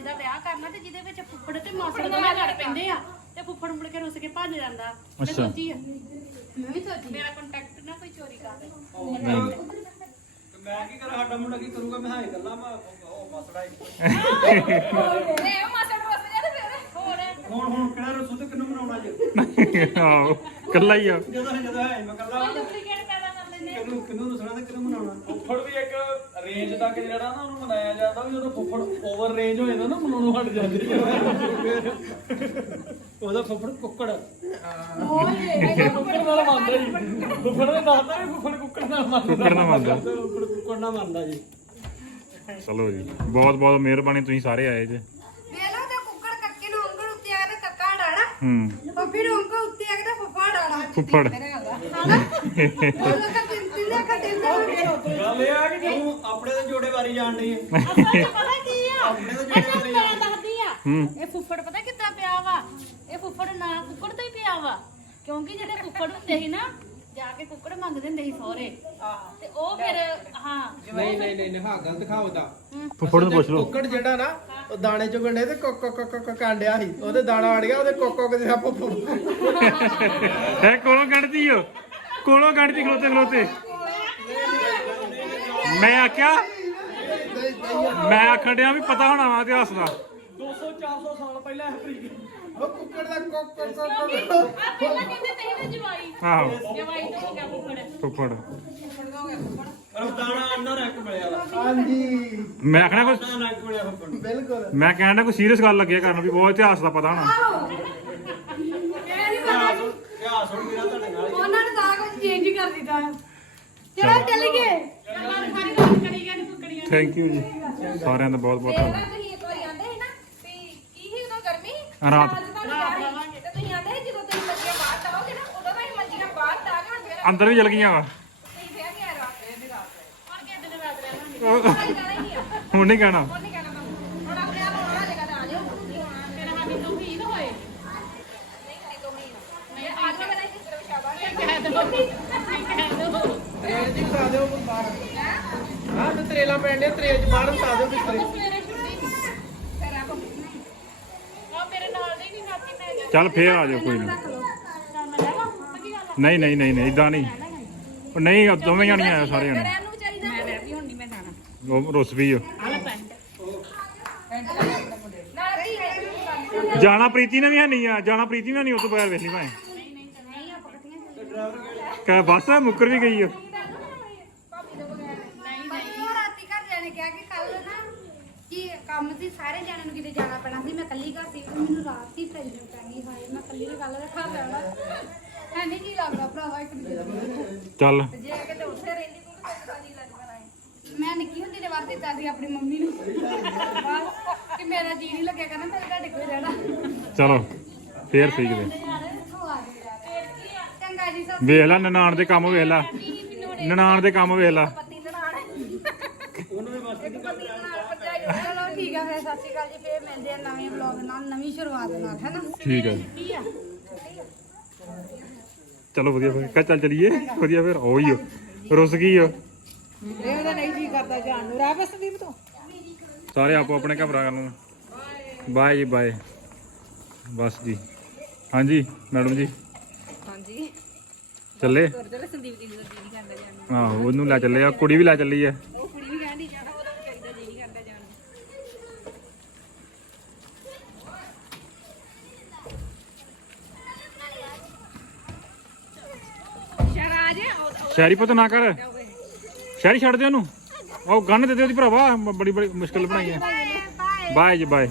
[SPEAKER 5] ਰਿਵਾਜ ਦਾ ਵਿਆਹ ਕਰਨਾ ਤੇ ਜਿਹਦੇ ਵਿੱਚ ਫੁੱਫੜ ਤੇ ਮਾਸੜ ਦੋਵੇਂ ਲੜ ਪੈਂਦੇ ਆ ਤੇ ਫੁੱਫੜ ਮੁੜ ਕੇ ਰੁੱਸ ਕੇ ਭੱਜ ਜਾਂਦਾ। ਮੈਂ
[SPEAKER 2] ਅੱਛਾ।
[SPEAKER 5] ਸੋਚੀ ਆ।
[SPEAKER 3] ਮੈਂ ਵੀ ਸੋਚੀ
[SPEAKER 5] ਮੇਰਾ ਕੰਟੈਕਟ ਨਾ ਕੋਈ ਚੋਰੀ ਕਰ ਦੇ।
[SPEAKER 6] ਮੈਂ ਕੀ ਕਰਾਂ ਸਾਡਾ ਮੁੰਡਾ ਕੀ ਕਰੂਗਾ? ਮੈਂ ਹਾਈ ਗੱਲਾਂ ਮੈਂ ਉਹ ਮਸਲਾ ਹੀ।
[SPEAKER 1] ਲੈ ਉਹ ਮਾਸੜ ਰੋਸ ਜਾ ਤੇ ਫਿਰ।
[SPEAKER 5] ਹੋਰ।
[SPEAKER 6] ਹੁਣ ਹੁਣ ਕਿਹੜਾ ਰਸੂ ਤੇ ਕਿੰਨੂੰ ਬਣਾਉਣਾ ਜੇ?
[SPEAKER 2] ਆਹੋ ਕੱਲਾ ਹੀ ਆ।
[SPEAKER 6] ਜਦੋਂ ਜਦੋਂ ਹੈ ਮੈਂ ਕੱਲਾ
[SPEAKER 5] ਡੁਪਲੀਕੇਟ
[SPEAKER 6] ਕਿਹਨੂੰ ਕਿਹਨੂੰ ਰਸਣਾ ਤੇ ਕਿਹਨੂੰ ਬਣਾਉਣਾ ਫੁੱਫੜ ਵੀ ਇੱਕ ਰੇਂਜ ਤੱਕ ਜਿਹੜਾ ਨਾ ਉਹਨੂੰ ਮਨਾਇਆ ਜਾਂਦਾ ਵੀ ਜਦੋਂ ਫੁੱਫੜ ਓਵਰ ਰੇਂਜ ਹੋ ਜਾਂਦਾ ਨਾ ਮਨਾਉਣੋਂ ਹਟ ਜਾਂਦੇ। ਉਹਦਾ ਫੁੱਫੜ ਕੁੱਕੜ। ਕੁੱਕੜ ਨਾਲ ਮੰਨਦਾ ਜੀ। ਫੁੱਫੜ ਨੇ ਦੱਸਦਾ ਵੀ ਫੁੱਫੜ ਕੁੱਕੜ ਨਾਲ ਮੰਨਦਾ।
[SPEAKER 2] ਕੁੱਕੜ ਨਾਲ ਮੰਨਦਾ।
[SPEAKER 6] ਫੁੱਫੜ ਕੁੱਕੜ ਨਾਲ ਮੰਨਦਾ ਜੀ।
[SPEAKER 2] ਚਲੋ ਜੀ ਬਹੁਤ ਬਹੁਤ ਮਿਹਰਬਾਨੀ ਤੁਸੀਂ ਸਾਰੇ ਆਏ ਜੇ।
[SPEAKER 3] ਵੇਖ ਲਓ ਤੇ ਕੁੱਕੜ ਕੱਕੇ ਨੂੰ ਉਂਗਲ ਉੱਤੇ ਆ ਕੇ ਕੱਕਾ ਡਾਣਾ
[SPEAKER 2] ਹੂੰ।
[SPEAKER 3] ਪੱਪੀ ਨੂੰ ਉਂਗਲ ਉੱਤੇ ਆ ਕੇ ਤੇ ਫੁੱਫਾ ਡਾਣਾ
[SPEAKER 2] ਫੁੱਫੜ।
[SPEAKER 3] ਉਹ ਲੋਕਾਂ ਤਿੰਨ ਤਿੰਨ ਅੱਖਾਂ ਤਿੰਨ ਤਿੰਨ
[SPEAKER 6] ਗੱਲ ਇਹ ਆ ਕਿ ਤੂੰ ਆਪਣੇ ਦੇ ਜੋੜੇ ਵਾਰੀ ਜਾਣ ਡਈ ਹੈ।
[SPEAKER 5] ਅਸਲ 'ਚ ਪਤਾ ਕੀ ਆ? ਅੱਛਾ ਮੈਂ ਦੱਸਦੀ ਆ।
[SPEAKER 2] ਹੂੰ।
[SPEAKER 5] ਇਹ ਫੁੱਫੜ ਪਤਾ ਕਿੱਦਾਂ ਪਿਆ ਵਾ? ਇਹ ਫੁੱਫੜ ਨਾ ਕੁੱਕੜ ਤੋਂ ਹੀ ਪਿਆ ਵਾ। ਕਿਉਂਕਿ ਜਿਹੜੇ ਫੁੱਫੜ ਹੁੰਦੇ ਸੀ ਨਾ ਜਾ ਕੇ ਕੁੱਕੜ ਮੰਗਦੇ ਹੁੰਦੇ ਸੀ ਸਹੁਰੇ। ਤੇ ਉਹ ਫਿਰ ਹਾਂ।
[SPEAKER 4] ਨਹੀਂ ਨਹੀਂ ਨਹੀਂ ਨਹੀਂ, ਹਾਂ ਗਲਤ ਖਾਉਦਾ
[SPEAKER 2] ਫੁੱਫੜ ਨੂੰ ਪੁੱਛ ਲਓ।
[SPEAKER 4] ਕੁੱਕੜ ਜਿਹੜਾ ਨਾ ਉਹ ਦਾਣੇ ਚੁਗਣ ਡੇ ਤੇ ਕੋਕ ਕੋਕ ਕੋਕ ਕਾਂਡਿਆ ਸੀ। ਉਹਦੇ ਦਾਣਾ ਅੜ ਗਿਆ ਉਹਦੇ ਕੋਕ ਕੋਕ ਦੇ ਆਪੋ
[SPEAKER 2] ਹੈ ਕੋਲੋਂ ਕੱਢਦੀ ਓ। ਕੋਲੋਂ ਕੱਢਦੀ ਖਲੋਤੇ ਖਲੋਤੇ ਮੈਂ ਆਖਿਆ ਮੈਂ ਆਖਣ ਡਿਆ ਵੀ ਪਤਾ ਹੋਣਾ ਵਾ ਇਤਿਹਾਸ ਦਾ।
[SPEAKER 6] 200 400 ਸਾਲ ਪਹਿਲਾਂ ਅਫਰੀਕਾ
[SPEAKER 4] ਉਹ ਕੁੱਕੜ ਦਾ ਕੋਕ ਕੋਕ ਕੋਕ
[SPEAKER 5] ਆ ਪਹਿਲਾਂ ਕਹਿੰਦੇ ਤੇ ਨਾ ਜਵਾਈ।
[SPEAKER 2] ਆਹੋ।
[SPEAKER 5] ਜਵਾਈ ਤੋਂ ਹੋ ਗਿਆ ਫੁੱਫੜ
[SPEAKER 2] ਫੁੱਫੜ
[SPEAKER 6] ਰਫਤਾਨਾ ਅੰਨਾ ਰੈਕ ਮਿਲਿਆ ਵਾ।
[SPEAKER 4] ਹਾਂਜੀ।
[SPEAKER 2] ਮੈਂ ਆਖਣਾ ਕੁਛ
[SPEAKER 6] ਅੰਨਾ ਰੈਕ ਮਿਲਿਆ ਫੁੱਫੜ ਨੂੰ।
[SPEAKER 4] ਬਿਲਕੁਲ।
[SPEAKER 2] ਮੈਂ ਕਹਿਣ ਡਿਆ ਕੋਈ ਸੀਰੀਅਸ ਗੱਲ ਲੱਗਿਆ ਕਰਨ ਵੀ ਬਹੁਤ ਇਤਿਹਾਸ ਦਾ ਪਤਾ ਹੋਣਾ।
[SPEAKER 6] ਇਤਿਹਾਸ ਇਤਿਹਾਸ ਹੁਣ ਮੇਰਾ ਤੁਹਾਡੇ ਨਾਲ ਹੀ।
[SPEAKER 3] ਉਹਨਾਂ ਨੇ ਸਾਰਾ ਕੁਝ ਚੇਂਜ ਹੀ ਕਰ ਦਿੱਤਾ। ਚਲੋ ਚੱਲ ਗਏ
[SPEAKER 5] ਸਾਰੀ ਰਾਤ ਕਰੀ ਗਏ ਕੁੱਕੜੀਆਂ
[SPEAKER 2] ਥੈਂਕ ਯੂ ਜੀ। ਸਾਰਿਆਂ ਦਾ ਬਹੁਤ ਬਹੁਤ ਧੰਨਵਾਦ।
[SPEAKER 1] ਤੁਸੀਂ ਇੱਕ ਵਾਰੀ ਆਂਦੇ ਸੀ ਨਾ ਵੀ ਕੀ ਸੀ ਉਦੋਂ ਗਰਮੀ?
[SPEAKER 2] ਰਾਤ।
[SPEAKER 1] ਤੇ ਤੁਸੀਂ ਆਂਦੇ ਸੀ ਜਦੋਂ ਤੁਸੀਂ ਮੰਜੀਆਂ ਬਾਹਰ ਤਾਓਗੇ ਨਾ ਉਦੋਂ ਤਾਂ ਮੰਜੀਆਂ ਬਾਹਰ ਤਾ ਕੇ ਹੁਣ ਫੇਰ
[SPEAKER 2] ਅੰਦਰ ਵੀ ਚਲ ਗਈਆਂ ਵਾ।
[SPEAKER 1] ਤੁਸੀਂ ਫੇਰ ਨਹੀਂ ਆ ਰਾਤ। ਇਹ ਰਾਤ
[SPEAKER 5] ਪਰ ਕਿ ਦਿਨ ਰਾਤ ਰਹਿਣਾ
[SPEAKER 1] ਹੀ
[SPEAKER 2] ਹੁਣ ਨਹੀਂ ਕਹਿਣਾ।
[SPEAKER 1] ਹੁਣ ਨਹੀਂ ਕਹਿਣਾ ਤੁਹਾਨੂੰ ਹੁਣ ਆਪਣੇ ਆਪ ਹੋਣਾ ਜਗ੍ਹਾ ਤੇ ਆ ਜਾਓ ਤੁਸੀਂ ਹੋਣਾ
[SPEAKER 5] ਫਿਰ ਸਾਡੀ ਤੌਹੀਨ ਹੋਏ
[SPEAKER 1] ਨਹੀਂ ਕਰੀ ਦੋ ਮਹੀਨਾ ਮੈਂ ਆ ਜਾਓ ਮੇਰਾ ਇਸ ਤਰ੍ਹਾਂ ਸ਼ਾਬਾਸ਼
[SPEAKER 5] ਕਹਿ ਦੋ ਕਹਿ ਦੋ
[SPEAKER 4] ਤ੍ਰੇਲ ਜੀ ਉਤਾ ਦਿਓ ਬਾਹਰ। ਹਾਂ ਤੇ ਤਰੇਲਾ ਪੈਣ ਡਿਆ ਤ੍ਰੇਲ ਚ ਬਾਹਰ ਉਤਾ ਦਿਓ ਬਿਸਤਰੇ
[SPEAKER 5] ਸਵੇਰੇ ਛੁੱਟੀ ਆ ਮੇਰੇ ਨਾਲ ਦੇ ਨਹੀਂ ਸਾਥੀ ਮੈਂ ਗਿਆ
[SPEAKER 2] ਚੱਲ ਫੇਰ ਆ ਜਾਓ ਕੋਈ ਨਾ। ਨਹੀਂ ਨਹੀਂ ਨਹੀਂ ਨਹੀਂ ਇਦਾਂ ਨਹੀਂ। ਉਹ ਨਹੀਂ ਉਹ ਦੋਵੇਂ ਜਾਣੀਆਂ ਆਏ ਸਾਰੇ ਜਣੇ ਉਹ ਰੁੱਸ ਵੀ
[SPEAKER 1] ਹੈ
[SPEAKER 2] ਜਾਣਾ ਪ੍ਰੀਤੀ ਨੇ ਵੀ ਹੈ ਨਹੀਂ ਆ ਜਾਣਾ ਪ੍ਰੀਤੀ ਨੇ ਨਹੀਂ ਉਸ ਤੋਂ ਬਗੈਰ ਵੇਖ ਲਈ ਭਾਵੇਂ ਕਹ ਬਸ ਮੁੱਕਰ ਵੀ ਗਈ ਓ
[SPEAKER 3] ਪਰਸੋਂ ਰਾਤੀ ਘਰ ਜਾਣੇ ਕਿਹਾ ਕਿ ਕੱਲ ਨਾ ਕਿ ਕੰਮ ਸੀ ਸਾਰੇ ਜਾਣਿਆਂ ਨੂੰ ਕਿਤੇ ਜਾਣਾ ਪੈਣਾ ਸੀ। ਮੈਂ ਕੱਲੀ ਘਰ ਸੀ ਮੈਨੂੰ ਰਾਤ ਹੀ ਟੈਨਸ਼ਨ ਪੈਣੀ ਹਾਏ ਮੈਂ ਕੱਲੀ ਨੇ ਗੱਲ ਰੱਖਾ ਪੈਣਾ ਹੈ ਨਹੀਂ ਕੀ ਲੱਗਦਾ ਭਰਾਵਾ ਇੱਕ ਦੂਜੇ ਨੂੰ।
[SPEAKER 2] ਚੱਲ।
[SPEAKER 1] ਜੇ ਕਿਤੇ ਉੱਥੇ ਰਹਿੰਦੀ ਤੂੰ ਤਾਂ ਪਤਾ ਨਹੀਂ ਲੱਗਣਾ ਹੈ
[SPEAKER 3] ਮੈਂ ਨਿੱਕੀ ਹੁੰਦੀ ਨੇ ਵਾਰਤੀ ਦਾਦੀ ਆਪਣੀ ਮੰਮੀ ਨੂੰ। ਬਸ ਕਿ ਮੇਰਾ ਜੀ ਨਹੀਂ ਲੱਗਿਆ ਕਰਨਾ ਮੈਂ ਤੁਹਾਡੇ ਕੋਲ ਰਹਿਣਾ।
[SPEAKER 2] ਚਲੋ ਫੇਰ ਸਹੀ ਕਿਤੇ ਵੇਖ ਲੈ ਨਨਾਣ ਦੇ ਕੰਮ ਵੇਖ ਲੈ। ਨਨਾਣ ਦੇ ਕੰਮ ਵੇਖ ਲੈ
[SPEAKER 1] ਪਤੀ ਨਨਾਣ ਇੱਕ ਪਤੀ ਨਨਾਣ ਭਰਜਾਈ
[SPEAKER 3] ਚਲੋ ਠੀਕ ਆ ਫਿਰ ਸਤਿ ਸ਼੍ਰੀ ਅਕਾਲ ਜੀ ਫੇਰ ਮਿਲਦੇ ਆ ਨਵੇਂ ਵਲੌਗ ਨਾਲ ਨਵੀਂ ਸ਼ੁਰੂਆਤ ਨਾਲ ਹੈਨਾ
[SPEAKER 2] ਠੀਕ ਹੈ ਜੀ। ਚਲੋ ਵਧੀਆ ਫਿਰ ਕਾ ਚੱਲ ਚਲੀਏ? ਵਧੀਆ ਫਿਰ ਉਹੀ ਓ ਰੁੱਸ ਗਈ ਓ
[SPEAKER 7] ਇਹ ਉਹਦਾ ਨਹੀਂ ਜੀ ਕਰਦਾ ਜਾਣ ਨੂੰ। ਰਾਹ ਸੰਦੀਪ ਤੋਂ।
[SPEAKER 2] ਸਾਰੇ ਆਪੋ ਆਪਣੇ ਘਬਰਾ ਨੂੰ। ਬਾਏ ਜੀ ਬਾਏ। ਬਸ ਜੀ। ਹਾਂਜੀ ਮੈਡਮ ਜੀ।
[SPEAKER 1] ਹਾਂਜੀ।
[SPEAKER 2] ਚੱਲੇ?
[SPEAKER 1] ਸੰਦੀਪ ਦੀ ਗੁਰਦੀ ਨਹੀਂ ਕਰਦਾ ਜਾਣ
[SPEAKER 2] ਆਹੋ ਉਹਨੂੰ ਲੈ ਚੱਲੇ ਆ। ਕੁੜੀ ਵੀ ਲੈ ਚੱਲੀ ਆ
[SPEAKER 1] ਉਹ ਕੁੜੀ ਵੀ ਕਹਿੰਦੀ ਜਾਣਾ ਉਹਦਾ ਵੀ ਚਾਹੀਦਾ ਜੀ ਨਹੀਂ ਕਰਦਾ ਜਾਣ ਨੂੰ ਸ਼ਰਾਜ
[SPEAKER 2] ਸ਼ਹਿਰੀ ਪੁੱਤ ਨਾ ਕਰ। ਸ਼ਹਿਰੀ ਛੱਡ ਦੇ ਉਹਨੂੰ। ਉਹ ਗੰਨ ਦੇ ਦੇ ਉਹਦੀ ਭਰਾਵਾ ਬੜੀ ਬੜੀ ਮੁਸ਼ਕਿਲ ਬਣਾਈ ਹੈ। ਬਾਏ ਜੀ ਬਾਏ।